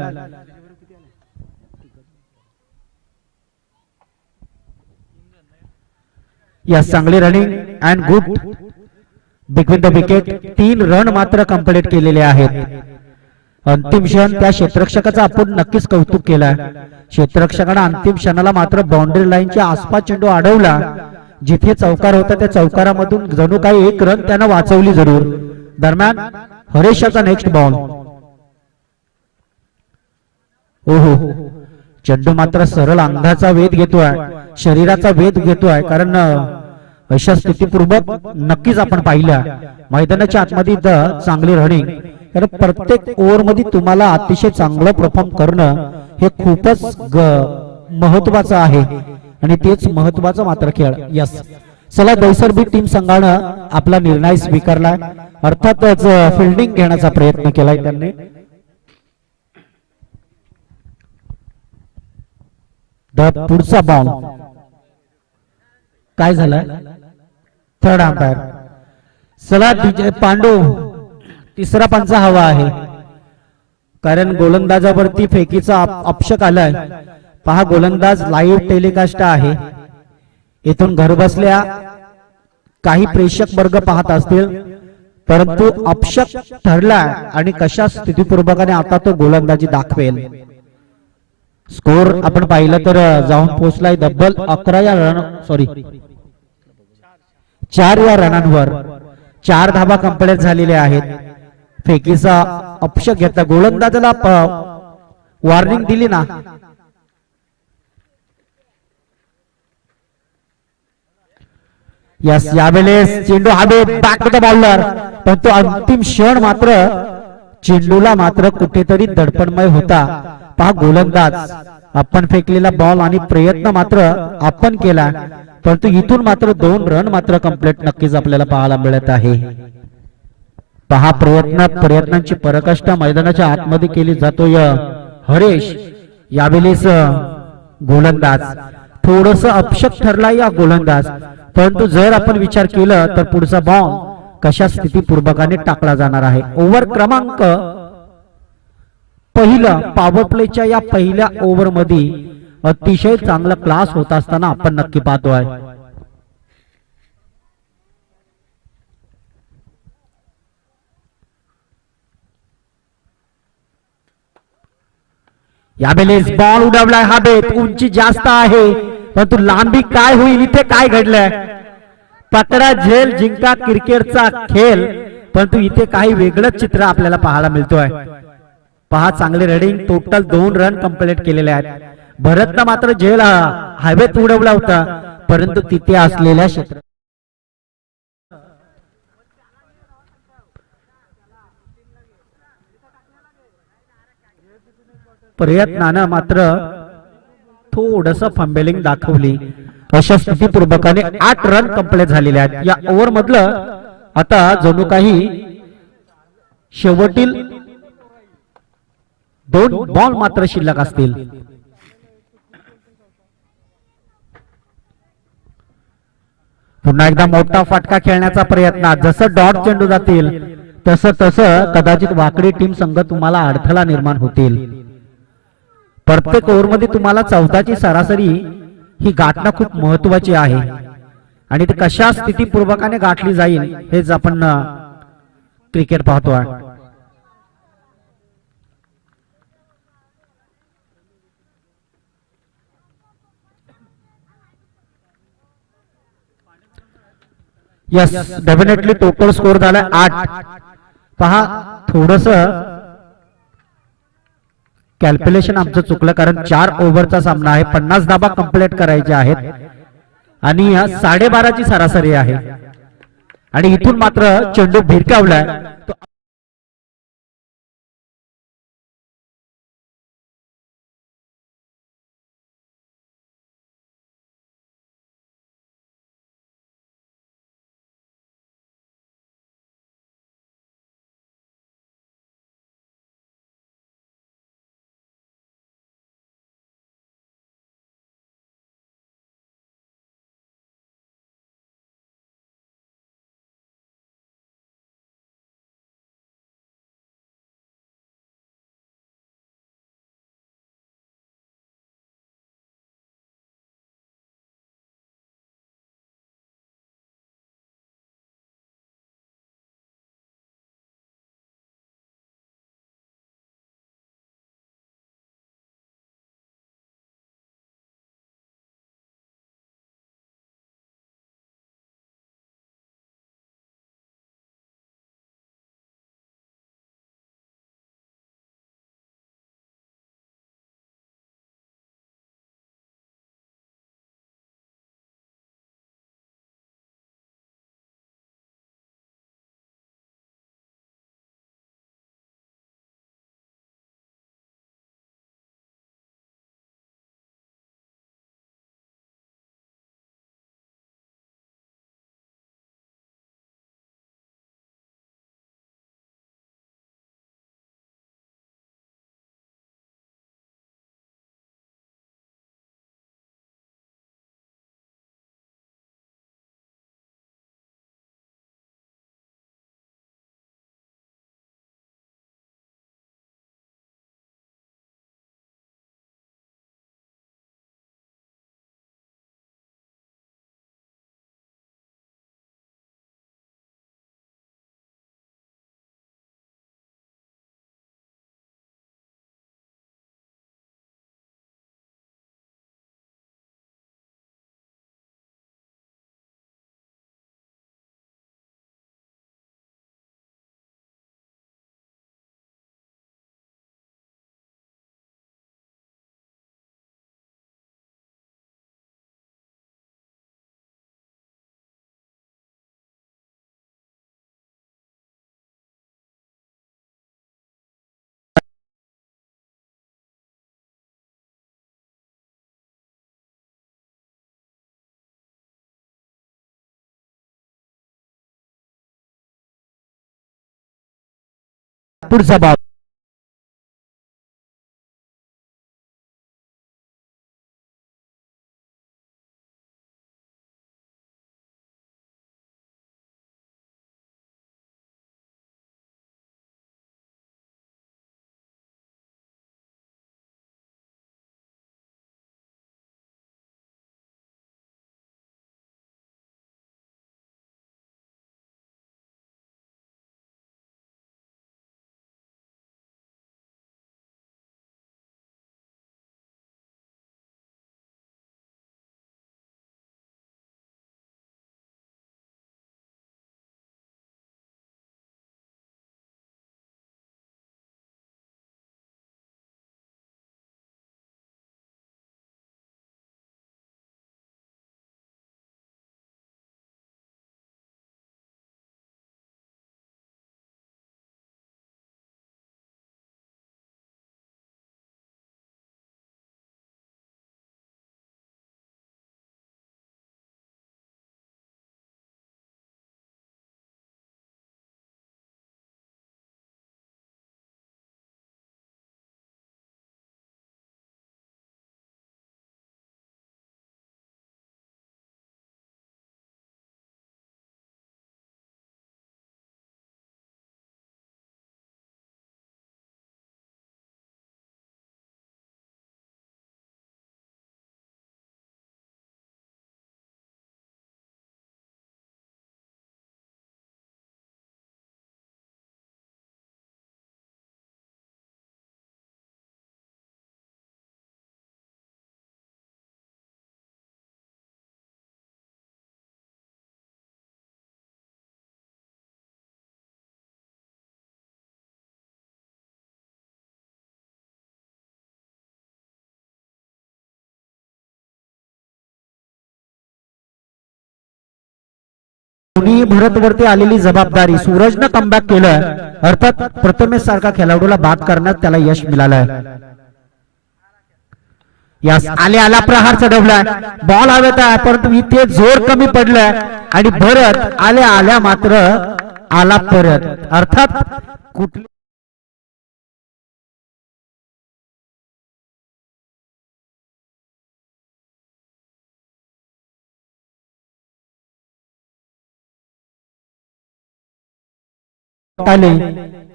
यस, चांगली running and good between the wicket. 3 run मात्र कंप्लीट केलेले आहेत. अंतिम क्षण त्या क्षेत्ररक्षकाचा आपण नक्कीच कौतुक केलं. क्षेत्ररक्षकाने अंतिम क्षणाला मात्र बाउंड्री लाईनच्या आसपास चेंडू अडवला. जिथे चौकार होता त्या चौकारामधून जणू काही 1 रन त्यानं वाचवली जरूर. दरम्यान हरेशाचा नेक्स्ट बॉल. ओहो, चेंडू मात्र सरळ अंगाचा वेध घेतोय, शरीराचा वेध घेतोय. कारण अशा स्थितीपूर्वक नक्कीच आपण पाहिल्या मैदानाच्या आतमध्ये चांगली रनिंग. कारण प्रत्येक ओव्हर मध्ये तुम्हाला अतिशय चांगलं परफॉर्म करणं हे खूपच महत्वाचं आहे आणि तेच महत्वाचं मात्र खेळ. यस, चला दैसरबी टीम संघानं आपला निर्णय स्वीकारलाय. अर्थातच फिल्डिंग घेण्याचा प्रयत्न केलाय त्यांनी. पुढचा बॉल काय झालाय? Third umpire. चला पांडू, तिसरा पंचा हवा आहे. कारण गोलंदाजावरती फेकीचा अपशक आलाय. पहा, गोलंदाज लाईव्ह टेलिकास्ट आहे. इथून घर बसल्या काही प्रेक्षक वर्ग पाहत असतील, परंतु अपशक ठरला आणि कशा स्थितीपूर्वकाने आता तो गोलंदाजी दाखवेल. स्कोर आपण पाहिलं तर जाऊन पोहोचलाय तब्बल 11 या रन, सॉरी 4 या रनांवर. 4 धाबा कंप्लीट झालेल्या आहेत. फेकीचा अपशक घेतला. गोलंदाजाला वॉर्निंग दिली ना. यस, यावेळेस चेंडू हवेत, बॅक टू द बॉलर. पण तो अंतिम क्षण मात्र चेंडूला मात्र कुठेतरी दडपणमय होता. पहा, गोलंदाज आपण फेकलेला बॉल आणि प्रयत्न मात्र आपण केला, परंतु इथून मात्र 2 रन मात्र कंप्लीट नक्कीच आपल्याला पाहायला मिळत आहे. पहा, प्रयत्नांची पराकाष्ठा मैदानाच्या आतमध्ये केली जातोय. हरेश यावेळेस गोलंदाज थोडस अपशक ठरला या गोलंदाज. परंतु जर आपण विचार केला तर पुढचा बॉल कशा स्थितीपूर्वकाने टाकला जाणार आहे. ओव्हर क्रमांक पहिला पॉवर प्लेच्या या पहिल्या ओव्हर मध्ये अतिशय चांगला क्लास होत असताना आपण नक्की पाहतोय. यावेळेस बॉल उडवलाय हवेत. उंची जास्त आहे, परंतु लांबी काय होईल, इथे काय घडलंय पकडा झेल जिंका क्रिकेटचा खेळ, परंतु इथे काही वेगळंच चित्र आपल्याला पाहायला मिळतोय. पहा चांगले रेडिंग, टोटल 2 रन कंप्लीट केलेले आहेत. भरतनं मात्र झेल हवेत उडवला होता, परंतु तिथे असलेल्या क्षेत्र प्रयत्नानं मात्र थोडस फंबेलिंग दाखवली. अशा स्थितीपूर्वकाने 8 रन कंप्लीट झालेले आहेत. या ओव्हर मधलं आता जणू काही शेवटील 2 बॉल मात्र शिल्लक असतील. पुन्हा एकदा मोठा फटका खेळण्याचा प्रयत्न. जसं डॉट चेंडू जातील तसं तसं कदाचित वाकडी टीम संघ तुम्हाला अडथळा निर्माण होतील. प्रत्येक ओव्हर मध्ये तुम्हाला 14ची सरासरी ही गाठणं खूप महत्वाची आहे आणि ती कशा स्थितीपूर्वकाने गाठली जाईल हेच आपण क्रिकेट पाहतोय. यस, डेफिनेटली टोटल स्कोर झालाय 8. पहा थोडस कॅल्क्युलेशन आमचं चुकलं, कारण 4 ओव्हरचा सामना आहे, 50 धाबा कंप्लीट करायचे आहेत आणि 12.5ची सरासरी आहे आणि इथून मात्र चेंडू भिरकावलाय. पुढचा बॉल दोन्ही भरतवरती आलेली जबाबदारी सूरजनं कमबॅक केलं, अर्थात प्रथमेश सारखा खेळाडूला बाद करण्यात त्याला यश मिळालंय. यास आले आला प्रहार चढवलाय, बॉल हवेत आहे परंतु इथे जोर कमी पडलाय आणि भरत आल्या आल्या मात्र आला परत. अर्थात कुठली आले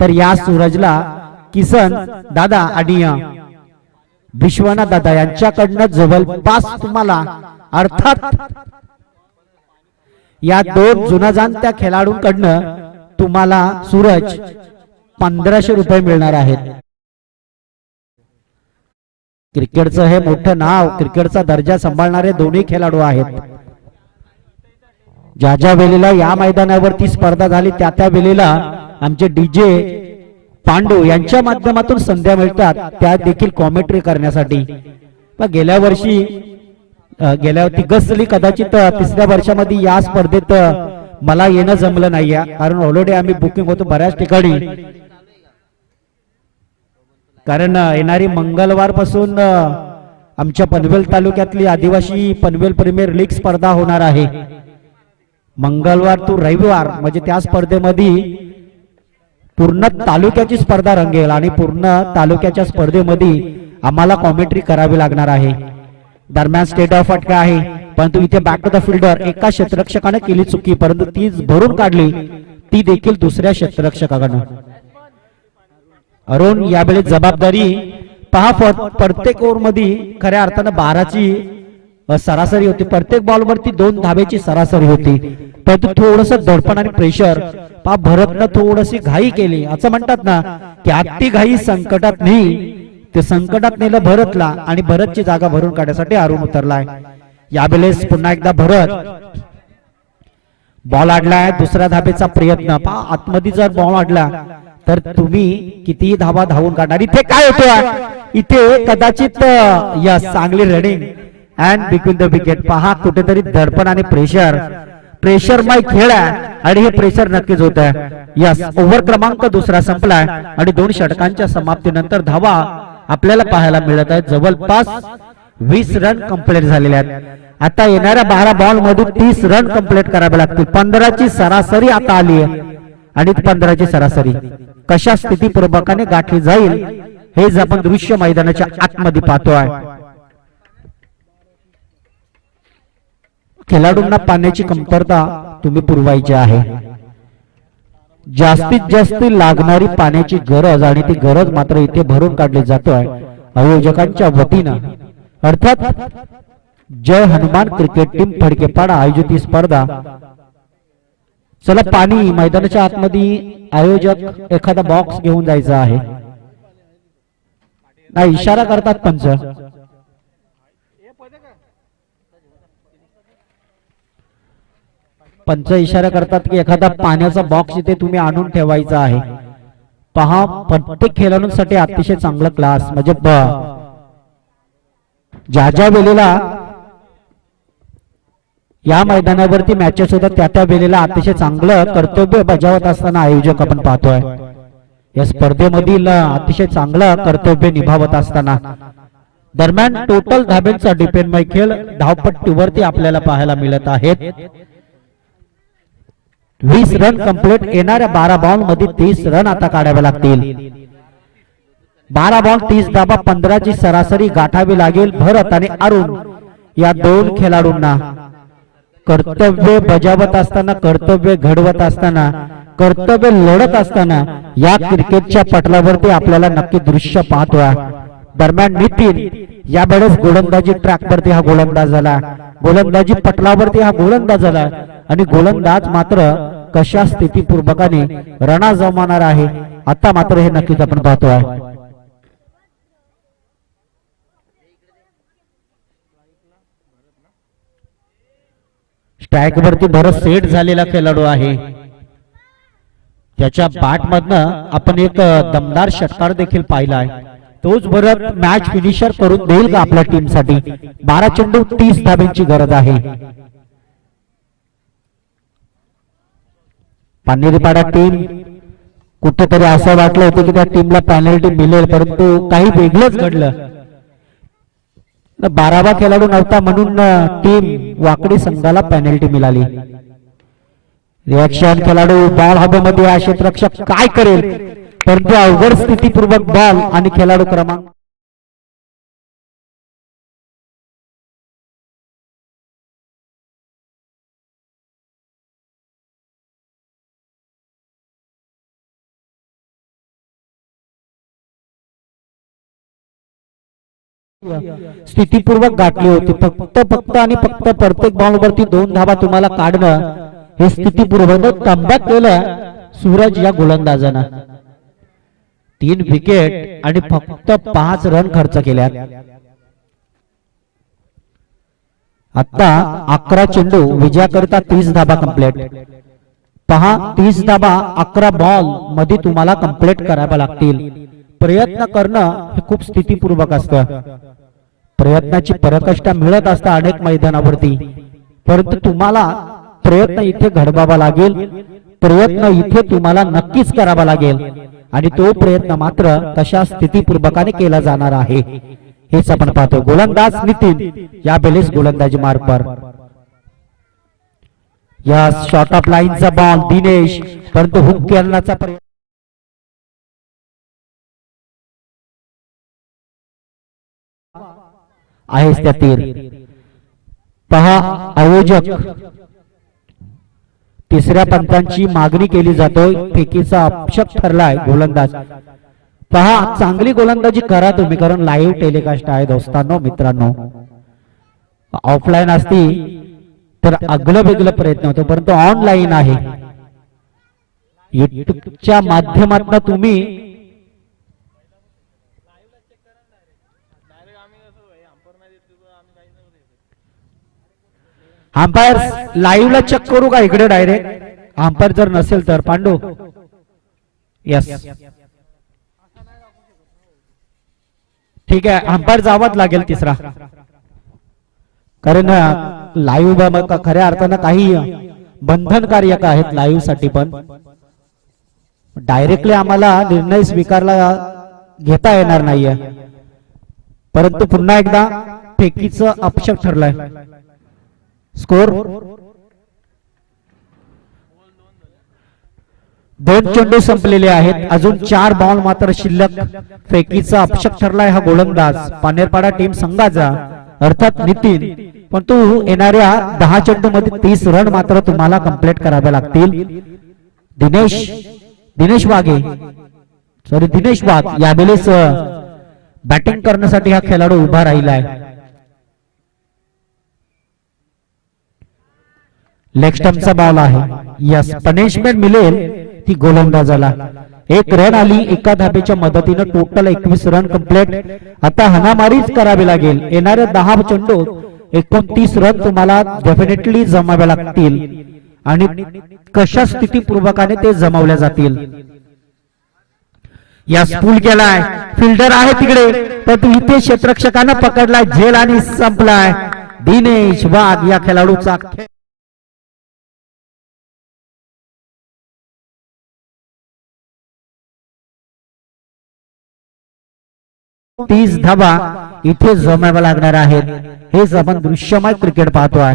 तर या सूरजला किसन दादा आणि विश्वनाथ दादा यांच्याकडनं जवळपास तुम्हाला अर्थात या दोन जुना जाणत्या खेळाडूंकडनं तुम्हाला सूरज 1500 रुपये मिळणार आहेत. क्रिकेटचं हे मोठं नाव, क्रिकेटचा दर्जा सांभाळणारे दोन्ही खेळाडू आहेत. ज्या ज्या वेळेला या मैदानावरती स्पर्धा झाली त्या त्या वेळेला आमचे डीजे पांडू यांच्या माध्यमातून संध्या मिळतात, त्या देखील कॉमेंट्री करण्यासाठी. गेल्या वर्षी गेल्या तिघसली कदाचित तिसऱ्या वर्षामध्ये या स्पर्धेत मला येणं जमलं नाहीये, कारण ऑलरेडी आम्ही बुकिंग होतो बऱ्याच ठिकाणी. कारण येणारी मंगळवार पासून आमच्या पनवेल तालुक्यातली आदिवासी पनवेल प्रीमियर लीग स्पर्धा होणार आहे. मंगळवार तो रविवार म्हणजे त्या स्पर्धेमध्ये पूर्ण तालुक्याची स्पर्धा रंगेल आणि पूर्ण तालुक्याच्या स्पर्धेमध्ये आम्हाला कॉमेंट्री करावी लागणार आहे. दरम्यान स्टेट ऑफ फटका आहे, परंतु इथे बॅक टू द फिल्डर एका क्षेत्ररक्षकाने केली चुकी, परंतु ती भरून काढली, ती देखील दुसऱ्या क्षेत्ररक्षकानं. अरुण यावेळी जबाबदारी पहा, प्रत्येक ओव्हर मध्ये खऱ्या अर्थानं 12ची सरासरी होती, प्रत्येक बॉलवरती 2 धावेची सरासरी होती, परंतु थोडस दडपण आणि प्रेशर पहा भरतनं थोडीशी घाई केली. असं म्हणतात ना की अति घाई संकटात नाही, ते संकटात नेलं भरतला आणि भरतची जागा भरून काढण्यासाठी अरुण उतरलाय. यावेळेस पुन्हा एकदा भरत बॉल आडलाय, दुसऱ्या धाबेचा प्रयत्न पहा. आतमध्ये जर बॉल आडला तर तुम्ही कितीही धावा धावून काढणार. इथे काय होतं, इथे कदाचित यस चांगली running and between the wicket पहा, कुठेतरी दडपण आणि प्रेशरमय खेळ आहे आणि हे प्रेशर नक्कीच होत आहे. यस ओव्हर क्रमांक दुसरा संपलाय आणि 2 षटकांच्या समाप्तीनंतर धावा आपल्याला पाहायला मिळत आहेत. जवळपास 20 रन कंप्लीट झालेले आहेत. आता येणाऱ्या 12 बॉल मध्ये 30 रन कंप्लीट करावे लागतील. 15ची सरासरी आता आली आहे आणि 15ची सरासरी कशा स्थितीपूर्वकाने गाठली जाईल हेच आपण दृश्य मैदानाच्या आतमध्ये पाहतोय. खेळाडूंना पाण्याची कमतरता तुम्ही पुरवायची आहे. जास्तीत जास्त लागणारी पाण्याची गरज आणि ती गरज मात्र इथे भरून काढली जातोय आयोजकांच्या वतीनं. अर्थात जय हनुमान क्रिकेट टीम फडकेपाडा आयोजित ही स्पर्धा. चला पाणी मैदानाच्या आतमध्ये आयोजक एखादा बॉक्स घेऊन जायचा आहे. नाही इशारा करतात पंच. पंच इशारा करतात की एखादा पाण्याचा बॉक्स इथे तुम्ही आणून ठेवायचा आहे. पहा प्रत्येक खेळाडूंसाठी अतिशय चांगला क्लास म्हणजे ज्या ज्या वेळेला या मैदानावरती मॅचेस होतात त्या त्या वेळेला अतिशय चांगलं कर्तव्य बजावत असताना आयोजक आपण पाहतोय. या स्पर्धेमधील अतिशय चांगलं कर्तव्य निभावत असताना दरम्यान टोटल धाब्यांचा डिपेंडमय खेळ धावपट्टीवरती आपल्याला पाहायला मिळत आहेत. 20 रन कंप्लीट, येणाऱ्या 12 बॉल मध्ये 30 रन आता काढावे लागतील. 12 बॉल 30 धाबा, 15ची सरासरी गाठावी लागेल. भरत आणि अरुण या 2 खेळाडूंना कर्तव्य बजावत असताना, कर्तव्य घडवत असताना, कर्तव्य लढत असताना या क्रिकेटच्या पटलावरती आपल्याला नक्की दृश्य पाहतोय. दरम्यान नितीन यावेळेस गोलंदाजी ट्रॅकवरती हा गोलंदाज झाला, गोलंदाजी पटलावरती हा गोलंदाज झाला आणि गोलंदाज मात्र कशा स्थितीपूर्वकाने रणा जमवणार आहे आता मात्र हे नक्कीच आपण पाहतोय. स्ट्राइक वरती भरत सेट झालेला खेळाडू आहे. त्याच्या बॅट मधनं आपण एक दमदार षटकार देखील पाहिला आहे. तोच भरत मॅच फिनिशर करून देईल का आपल्या टीम साठी. 12 चेंडू 30 धाब्यांची गरज आहे. पानेरीपाडा टीम कुठेतरी असं वाटलं होतं की त्या टीमला पेनल्टी मिळेल, परंतु काही वेगळंच घडलं. 12वा खेळाडू नव्हता म्हणून टीम वाकडी संघाला पेनल्टी मिळाली. रिॲक्शन खेळाडू बॉल हवेमध्ये आहे, क्षेत्ररक्षक काय करेल, परंतु अवघड स्थितीपूर्वक बॉल आणि खेळाडू क्रमांक स्थितीपूर्वक गाठली होती. फक्त आणि फक्त प्रत्येक बॉलवरती 2 धावा तुम्हाला काढणं हे स्थितीपूर्वक कमबॅक केलं सूरज या गोलंदाजानं. 3 विकेट आणि फक्त 5 रन खर्च केल्यात. आता 11 चेंडू विजयाकरिता 30 धाबा कंप्लीट. पहा 30 धाबा 11 बॉल मध्ये तुम्हाला कंप्लीट कराव्या लागतील. प्रयत्न करणं हे खूप स्थितीपूर्वक असतं. प्रयत्नाची पराकाष्ठा मिळत असतं अनेक मैदानावरती, परंतु तुम्हाला प्रयत्न इथे घडवावा लागेल. प्रयत्न इथे तुम्हाला नक्कीच करावा लागेल आणि तो प्रयत्न मात्र कशा स्थितीपूर्वकाने केला जाणार आहे हेच आपण पाहतो. गोलंदाज नितीन या बेलेस गोलंदाजी मार्कवर. या शॉर्ट ऑफ लाईनचा बॉल दिनेश, परंतु हुक करण्याचा प्रयत्न आहेच त्या तीर. पहा आयोजक तिसऱ्या पंचांची मागणी केली जातोय. फेकीचा अपशक ठरलाय गोलंदाज. पहा चांगली गोलंदाजी करा तुम्ही, कारण लाईव्ह टेलिकास्ट आहे दोस्तांनो मित्रांनो. ऑफलाईन असती तर अगलं वेगळं प्रयत्न होतो, परंतु ऑनलाईन आहे. युट्यूबच्या माध्यमातून तुम्ही अंपायर लाईव्हला चेक करू का इकडे डायरेक्ट? अंपायर जर नसेल तर पांडू यस ठीक आहे. अंपायर जावाच लागेल तिसरा, कारण लाईव्ह खऱ्या अर्थानं काही बंधनकारक आहेत लाईव्ह साठी. पण डायरेक्टली आम्हाला निर्णय स्वीकारला घेता येणार नाहीये, परंतु पुन्हा एकदा फेकीचं अपशक ठरलंय. स्कोर 2 चेंडू संपलेले आहेत, अजून 4 बॉल मात्र शिल्लक. फेकीचा अपशक ठरलाय हा गोलंदाज पानेरपाडा टीम संघाचा अर्थात नितीन. पण तू येणाऱ्या 10 चेंडू मध्ये 30 रन मात्र तुम्हाला कंप्लीट करावे लागतील. दिनेश वाघ यावेळेस बॅटिंग करण्यासाठी हा खेळाडू उभा राहिला आहे. लेग स्टंपचा बॉल आहे. यस पनिशमेंट मिळेल ती गोलंदाजाला. 1 रन आली एका धाब्याच्या मदतीने. Total 21 run complete. आता हाणामारीच करावी लागेल. येणाऱ्या 10 चेंडू 29 रन तुम्हाला डेफिनेटली जमावे लागतील आणि कशा स्थितीपूर्वकाने ते जमावल्या जातील. या स्पूल केलाय, फिल्डर आहे तिकडे, पण इथे क्षेत्ररक्षकानं पकडलाय, झेल आणि संपलाय. दिनेश वाघ या खेळाडूचा 30 धावा इथे जमाव्या लागणार आहेत. हेच आपण दृश्यमय क्रिकेट पाहतोय.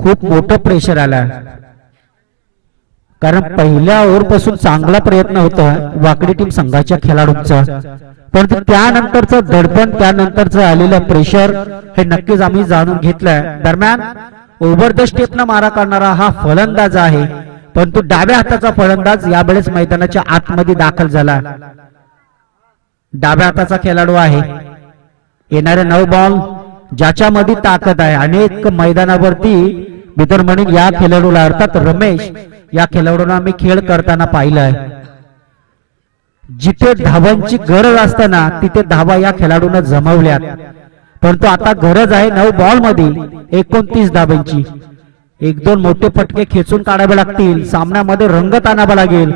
खूप मोठं प्रेशर आलं, कारण पहिल्या ओव्हर पासून चांगला प्रयत्न होता वाकडी टीम संघाच्या खेळाडूंचा, परंतु त्यानंतरचं दडपण, त्यानंतरचं आलेलं प्रेशर हे नक्कीच आम्ही जाणून घेतलंय. दरम्यान ओव्हर द स्टेपनं मारा करणारा हा फलंदाज आहे, परंतु डाव्या हाताचा फलंदाज यावेळेस मैदानाच्या आतमध्ये दाखल झाला. डाव्या हाताचा खेळाडू आहे. येणारे 9 बॉल ज्याच्यामध्ये ताकद आहे. अनेक मैदानावरती मित्र म्हणून या खेळाडूला अर्थात रमेश या खेळाडूंना आम्ही खेळ करताना पाहिलंय. जिथे धावांची गरज असताना तिथे धावा या खेळाडूंना जमवल्यात, परंतु आता गरज आहे 9 बॉल मध्ये 29 धावांची. एक दोन मोठे फटके खेचून काढावे लागतील, सामन्यामध्ये रंगत आणावा लागेल,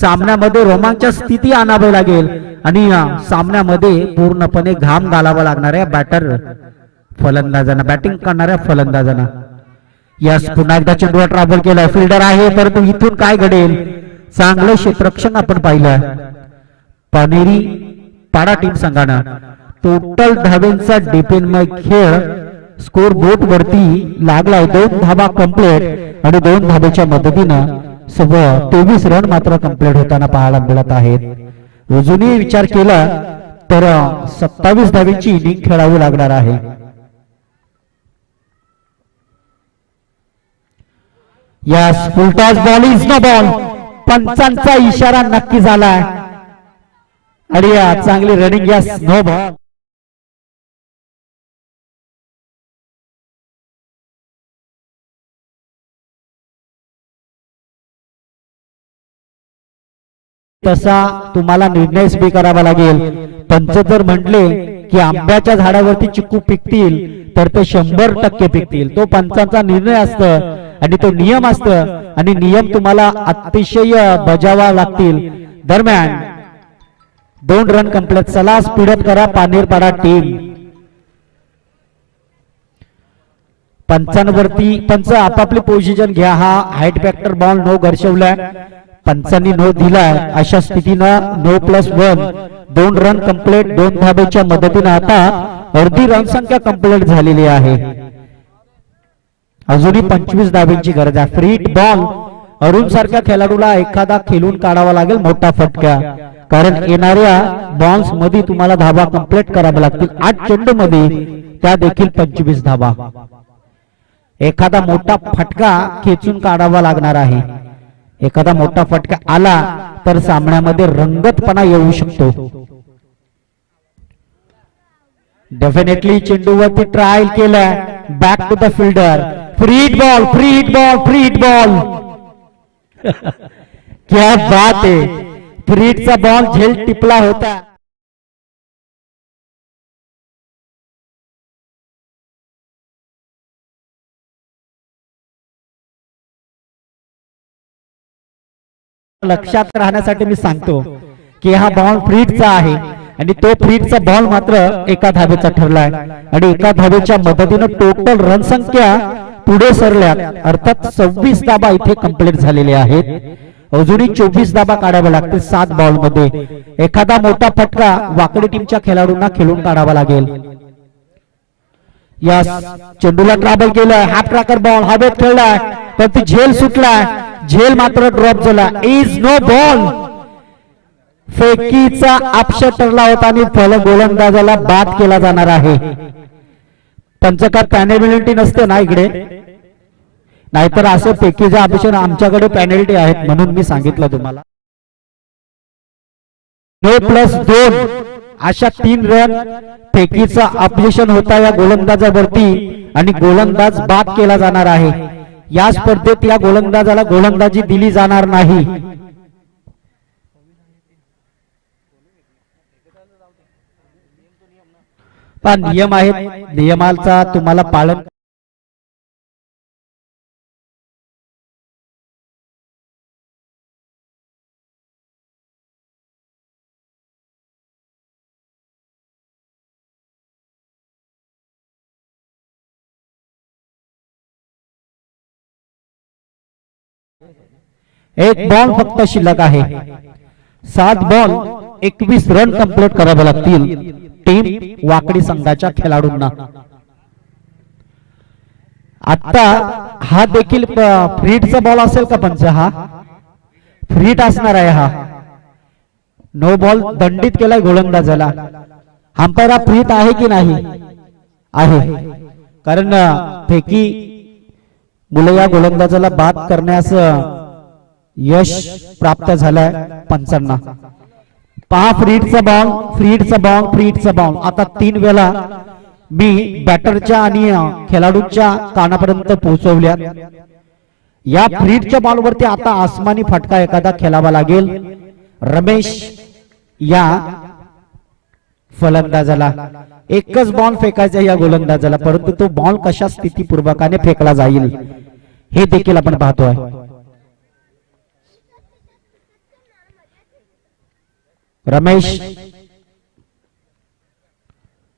सामन्यामध्ये रोमांचक स्थिती आणावी लागेल आणि सामन्यामध्ये पूर्णपणे घाम घालावा लागणाऱ्या बॅटर फलंदाजांना, बॅटिंग करणाऱ्या फलंदाजांना. यस, पुन्हा एकदा चेंडूवर ट्रॅव्हल केलाय, फिल्डर आहे, परंतु इथून काय घडेल? चांगलं क्षेत्ररक्षण आपण पाहिलं. पानेरी पाडा टीम संघानं टोटल धाब्यांचा डिपेंडमय खेळ स्कोर बोर्ड वरती लागलाय. 2 धाबा कंप्लीट आणि 2 धाब्याच्या मदतीनं 23 रन मात्र कंप्लीट होताना पाहायला मिळत आहेत. अजूनही विचार केला तर 27 धाब्यांची इनिंग खेळावी लागणार आहे. Yes, full toss ball is no ball. पंचांचा इशारा नक्की झालाय आणि चांगली रनिंग. Yes, no ball. तसा तुम्हाला निर्णय स्वीकारावा लागेल. पंच जर म्हटले की आंब्याच्या झाडावरती चिक्कू पिकतील तर ते 100% पिकतील. तो पंचांचा निर्णय असतं आणि तो नियम असतं आणि नियम तुम्हाला अतिशय बजावा लागतील. दरम्यान 2 रन कंप्लीट. चला स्पीडअप करा पानेरपाडा टीम. पंचांवरती पंच आपापली पोझिशन घ्या. हा हाईट फॅक्टर बॉल नो दर्शवलाय, पंचांनी नो दिलाय. अशा स्थितीनं नो +1. 2 रन कंप्लीट, 2 धाब्याच्या मदतीने आता अर्धी रन संख्या कंप्लीट झालेली आहे. अजूनही 25 धाब्यांची गरज आहे. Free hit ball. अरुण सारख्या खेळाडूला एखादा खेळून काढावा लागेल मोठा फटका, कारण येणाऱ्या बॉल्स मध्ये तुम्हाला धाबा कंप्लीट कराव्या लागतील. 8 चेंडू मध्ये त्या देखील 25 धाबा. एखादा मोठा फटका खेचून काढावा लागणार आहे. एखादा मोठा फटका आला तर सामन्यामध्ये रंगतपणा येऊ शकतो. डेफिनेटली चेंडूवरती ट्रायल केलाय. Back to the fielder. Free hit ball, free hit ball, free hit ball. क्या बात आहे. फ्री हिटचा बॉल झेल टिपला होता. लक्षात राहण्यासाठी मी सांगतो की हा बॉल फ्रीटचा आहे आणि तो फ्रीटचा बॉल मात्र एका धाब्याचा ठरलाय आणि एका धाब्याच्या मदतीने टोटल रन संख्या पुढे सरल्यात. अर्थात 26 धाबा इथे कंप्लीट झालेले आहेत. अजूनही 24 धाबा काढाव्या लागतील 7 बॉल मध्ये. एखादा मोठा फटका वाकडी टीमच्या खेळाडूंना खेळून काढावा लागेल. या चेंडूला ट्रॅव्हल केलं. हाफ ट्रॅकर बॉल हवेत खेळलाय पण ती झेल सुटलाय. झेल मात्र ड्रॉप झाला. Is no ball. फेकीचा अपशट ठरला होता आणि गोलंदाजाला बाद केला जाणार आहे. पंचकार पॅनेबिलिटी नसते ना इकडे, नाहीतर असं फेकीचा अपशट आमच्याकडे पॅनल्टी आहेत म्हणून मी सांगितलं तुम्हाला. नो +2 अशा 3 रन फेकीचा अपशट होता या गोलंदाजावरती आणि गोलंदाज बाद केला जाणार आहे. या स्पर्धेत या गोलंदाजाला गोलंदाजी दिली जाणार नाही. पण नियम आहेत, नियमाचा तुम्हाला पालन. एक बॉल फक्त शिल्लक आहे. 7 बॉल 21 रन कंप्लीट करावे लागतील टीम वाकडी संघाच्या खेळाडूंना. आता हा देखील फ्रीटचा बॉल असेल का पंच? हा फ्रीट असणार आहे. हा नो बॉल दंडित केलाय गोलंदाजाला. अंपायर हा फ्रीट आहे की नाही? आहे, कारण फेकी मुले या गोलंदाजाला बाद करण्यास यश प्राप्त झालंय पंचांना. पहा फ्रीटचा बॉल, फ्रीटचा बॉल, फ्रीटचा बॉल. आता 3 वेळा मी बॅटरच्या आणि खेळाडूच्या कानापर्यंत पोहोचवल्या. या फ्रीटच्या बॉलवरती आता आसमानी फटका एखादा खेळावा लागेल रमेश या फलंदाजाला. एकच बॉल फेकायचा या गोलंदाजाला, परंतु तो बॉल कशा स्थितीपूर्वकाने फेकला जाईल हे देखील आपण पाहतोय. रमेश,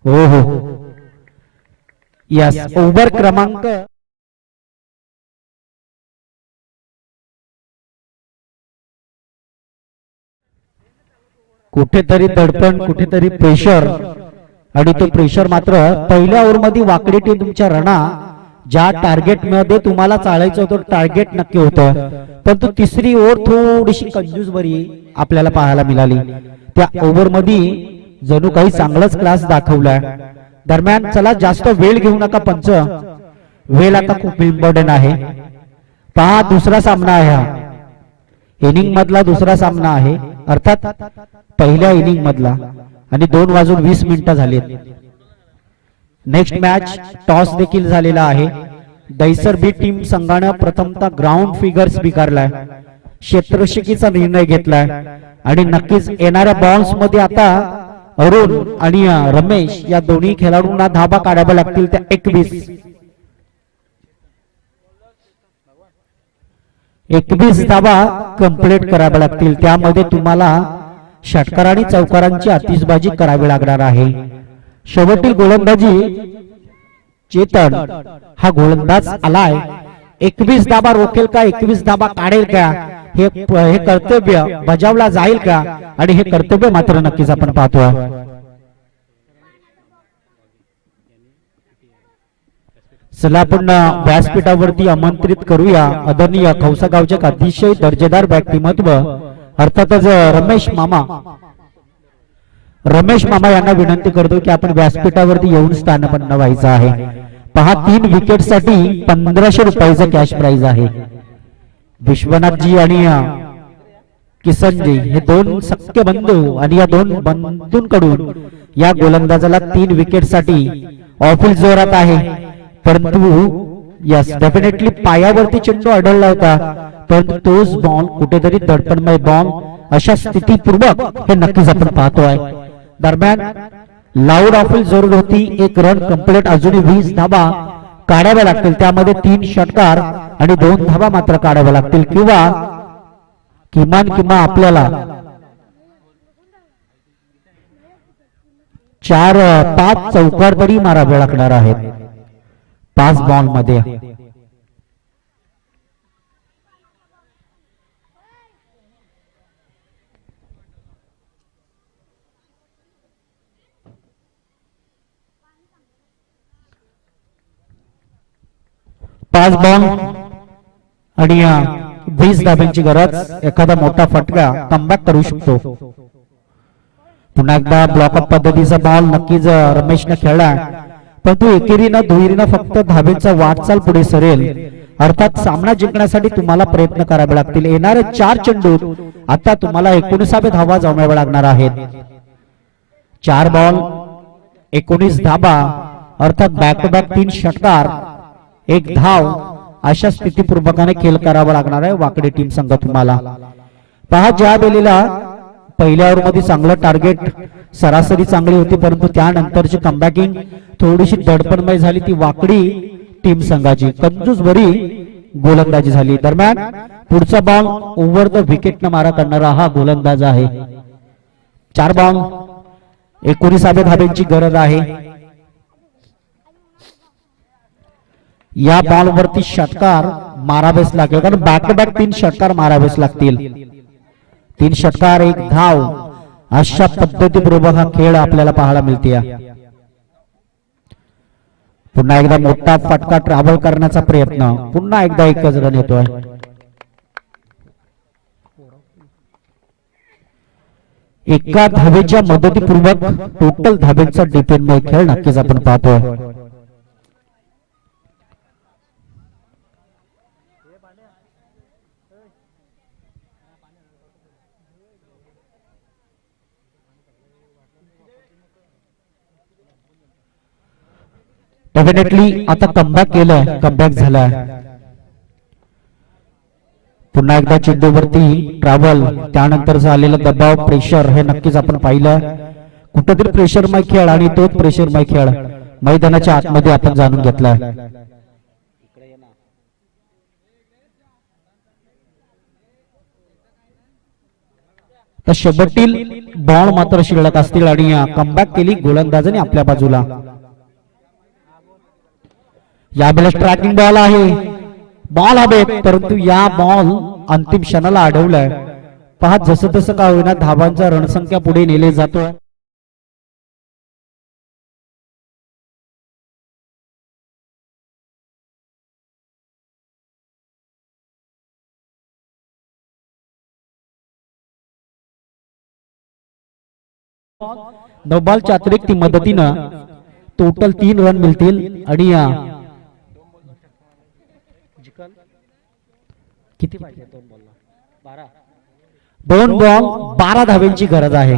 हो हो यस, ओव्हर क्रमांक कुठेतरी दडपण, कुठेतरी प्रेशर, आणि तो प्रेशर मात्र पहिल्या ओव्हर मध्ये वाकडी टीम तुमच्या रणा ज्या टार्गेट मध्ये तुम्हाला चालायचं होतं टार्गेट नक्की होतं, परंतु तिसरी ओव्हर थोडीशी कंजूस बरी आपल्याला पाहायला मिळाली. त्या ओव्हर मध्ये जणू काही चांगलाच क्लास दाखवलाय. दरम्यान चला जास्त वेळ घेऊ नका पंच, वेळ आता खूप इम्पॉर्टंट आहे. पहा दुसरा सामना आहे, हा इनिंग मधला दुसरा सामना आहे, अर्थात पहिल्या इनिंग मधला, आणि 2:20 झालेत. नेक्स्ट मॅच टॉस देखील झालेला आहे. दैसर बी टीम संघानं प्रथमतः ग्राउंड फिगर स्वीकारलाय, क्षेत्ररक्षकीचा निर्णय घेतलाय, आणि नक्कीच येणाऱ्या बॉल्स मध्ये आता अरुण आणि रमेश या दोन्ही खेळाडूंना धाबा काढाव्या लागतील. त्या 21 धाबा कंप्लीट कराव्या लागतील. त्यामध्ये तुम्हाला षटकार आणि चौकारांची आतिषबाजी करावी लागणार आहे. शेवटची गोलंदाजी चेतन हा गोलंदाज आलाय. 21 धाबा रोखेल का, 21 धाबा काढेल का, हे कर्तव्य बजावला जाईल का, आणि हे कर्तव्य मात्र नक्कीच आपण पाहतोय. चला आपण व्यासपीठावरती आमंत्रित करूया आदरणीय खौसा गावचे अतिशय दर्जेदार व्यक्तिमत्व, अर्थातच रमेश मामा यांना विनंती करतो की आपण व्यासपीठावरती येऊन स्थानपन्न व्हायचं आहे. पहा 3 विकेट साठी 1500 रुपयाचं कॅश प्राइज आहे. विश्वनाथजी आणि किसनजी हे 2 सख्य बंधू, आणि या 2 बंधूंकडून या गोलंदाजाला 3 विकेट साठी ऑफिस जोरात आहे. परंतु यस डेफिनेटली पायावरती चेंडू आढळला होता, परंतु तोच बॉल कुठेतरी दडपणमय बॉल अशा स्थितीपूर्वक हे नक्कीच आपण पाहतोय. दरम्यान लाऊड ऑफिस जरूर होती. 1 रन कंप्लीट, अजूनही 20 धाबा काढाव्या लागतील. त्यामध्ये 3 षटकार आणि 2 धाबा मात्र काढाव्या लागतील, किंवा किमान आपल्याला 4-5 चौकार तरी मारावे लागणार आहेत 5 बॉल मध्ये. पाच बॉल आणि 20 धाब्यांची गरज. एखादा मोठा फटका कमबॅक करू शकतो. पुन्हा एकदा ब्लॉकअप पद्धतीचा बॉल नक्कीच रमेशने खेळला, परंतु एकेरीनं दुहेरीनं फक्त धाब्यांचा वाटचाल पुढे सरेल. अर्थात सामना जिंकण्यासाठी तुम्हाला प्रयत्न करावे लागतील. येणारे 4 चेंडूत आता तुम्हाला 19 धावा जमाव्या लागणार आहेत. 4 बॉल 19 धाबा, अर्थात बॅक टू बॅक 3 षटकार 1 धाव अशा स्थितीपूर्वकाने खेळ करावा लागणार आहे वाकडी टीम संघ तुम्हाला. पहा ज्या वेळेला पहिल्या ओव्हर मध्ये चांगलं टार्गेट सरासरी चांगली होती, परंतु त्यानंतरची कमबॅकिंग थोडीशी दडपणमय झाली. ती वाकडी टीम संघाची कंजूस बरी गोलंदाजी झाली. दरम्यान पुढचा बॉल ओव्हर द विकेट न मारा करणारा हा गोलंदाज आहे. 4 बॉल 19 धाब्यांची गरज आहे. या बॉल वरती षटकार मारावेच लागेल, कारण बॅक टू बॅक 3 षटकार मारावेच लागतील. 3 षटकार 1 धाव अशा पद्धतीपूर्वक हा खेळ आपल्याला पाहायला मिळते. पुन्हा एकदा मोठा फटका ट्रॅव्हल करण्याचा प्रयत्न, पुन्हा एकदा 1च रन येतोय. एका धावेच्या मदतीपूर्वक टोटल धावेचा डिपेंडमय खेळ नक्कीच आपण पाहतोय. डेफिनेटली आता कमबॅक केलंय, कमबॅक झालाय. पुन्हा एकदा चेंडूवरती ट्रॅव्हल, त्यानंतर झालेला दबाव प्रेशर हे नक्कीच आपण पाहिलं. कुठेतरी प्रेशरमय खेळ आणि तोच प्रेशरमय खेळ मैदानाच्या आतमध्ये आपण जाणून घेतलाय. तर शेवटतील बॉल मात्र शिल्लक असतील आणि कमबॅक केली गोलंदाजाने आपल्या बाजूला. यावेळेस ट्रॅकिंग बॉल आहे, बॉल हवेत, परंतु या बॉल अंतिम क्षणाला अडवलाय. पहा जसं तसं का होईना धावांचा रणसंख्या पुढे नेले जातोय. नऊ बॉलच्या अतिरिक्त मदतीनं टोटल 3 रन मिळतील आणि किती पाहिजे? 2 बॉल 12 धाव्यांची गरज आहे.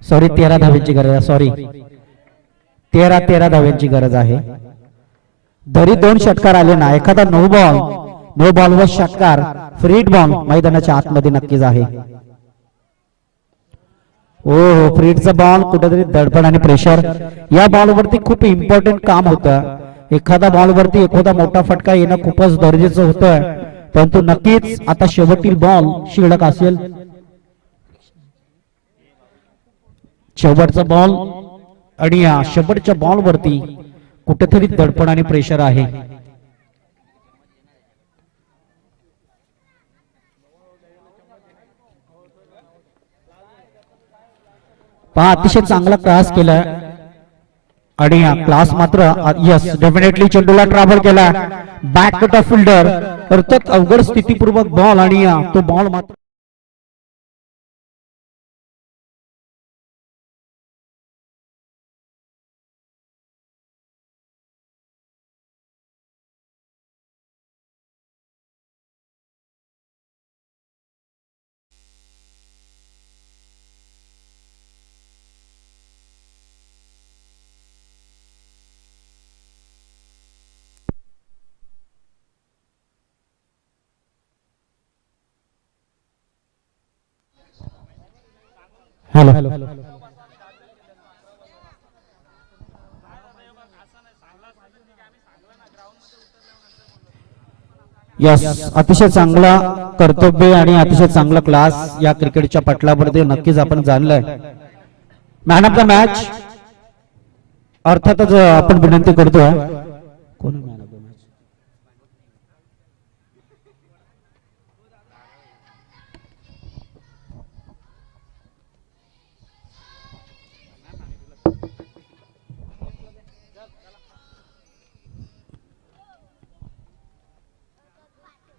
सॉरी 13 धाव्यांची गरज आहे. सॉरी 13 धाव्यांची गरज आहे. जरी 2 षटकार आले ना, एखादा नो बॉल व षटकार फ्री बॉल मैदानाच्या आतमध्ये नक्कीच आहे. हो फ्रीडचा बॉल कुठेतरी दडपण आणि प्रेशर. या बॉलवरती खूप इम्पॉर्टंट काम होतं. एखादा बॉलवरती एखादा मोठा फटका येणं खूपच गरजेचं होतं, परंतु नक्कीच आता शेवटतील बॉल शिल्लक असेल. शेवटचा बॉल आणि या शेवटच्या बॉल वरती कुठेतरी दडपण आणि प्रेशर आहे. पहा अतिशय चांगला क्लास केलाय आणि क्लास मात्र यस डेफिनेटली चेंडूला ट्रॅव्हल केला. बॅक कट ऑफ फिल्डर अर्थात अवघड स्थितीपूर्वक बॉल आणि तो बॉल मात्र हॅलो यस अतिशय चांगला कर्तव्य आणि अतिशय चांगला क्लास या क्रिकेटच्या पटलावरती नक्कीच आपण जाणलंय. मॅन ऑफ द मॅच अर्थातच आपण विनंती करतोय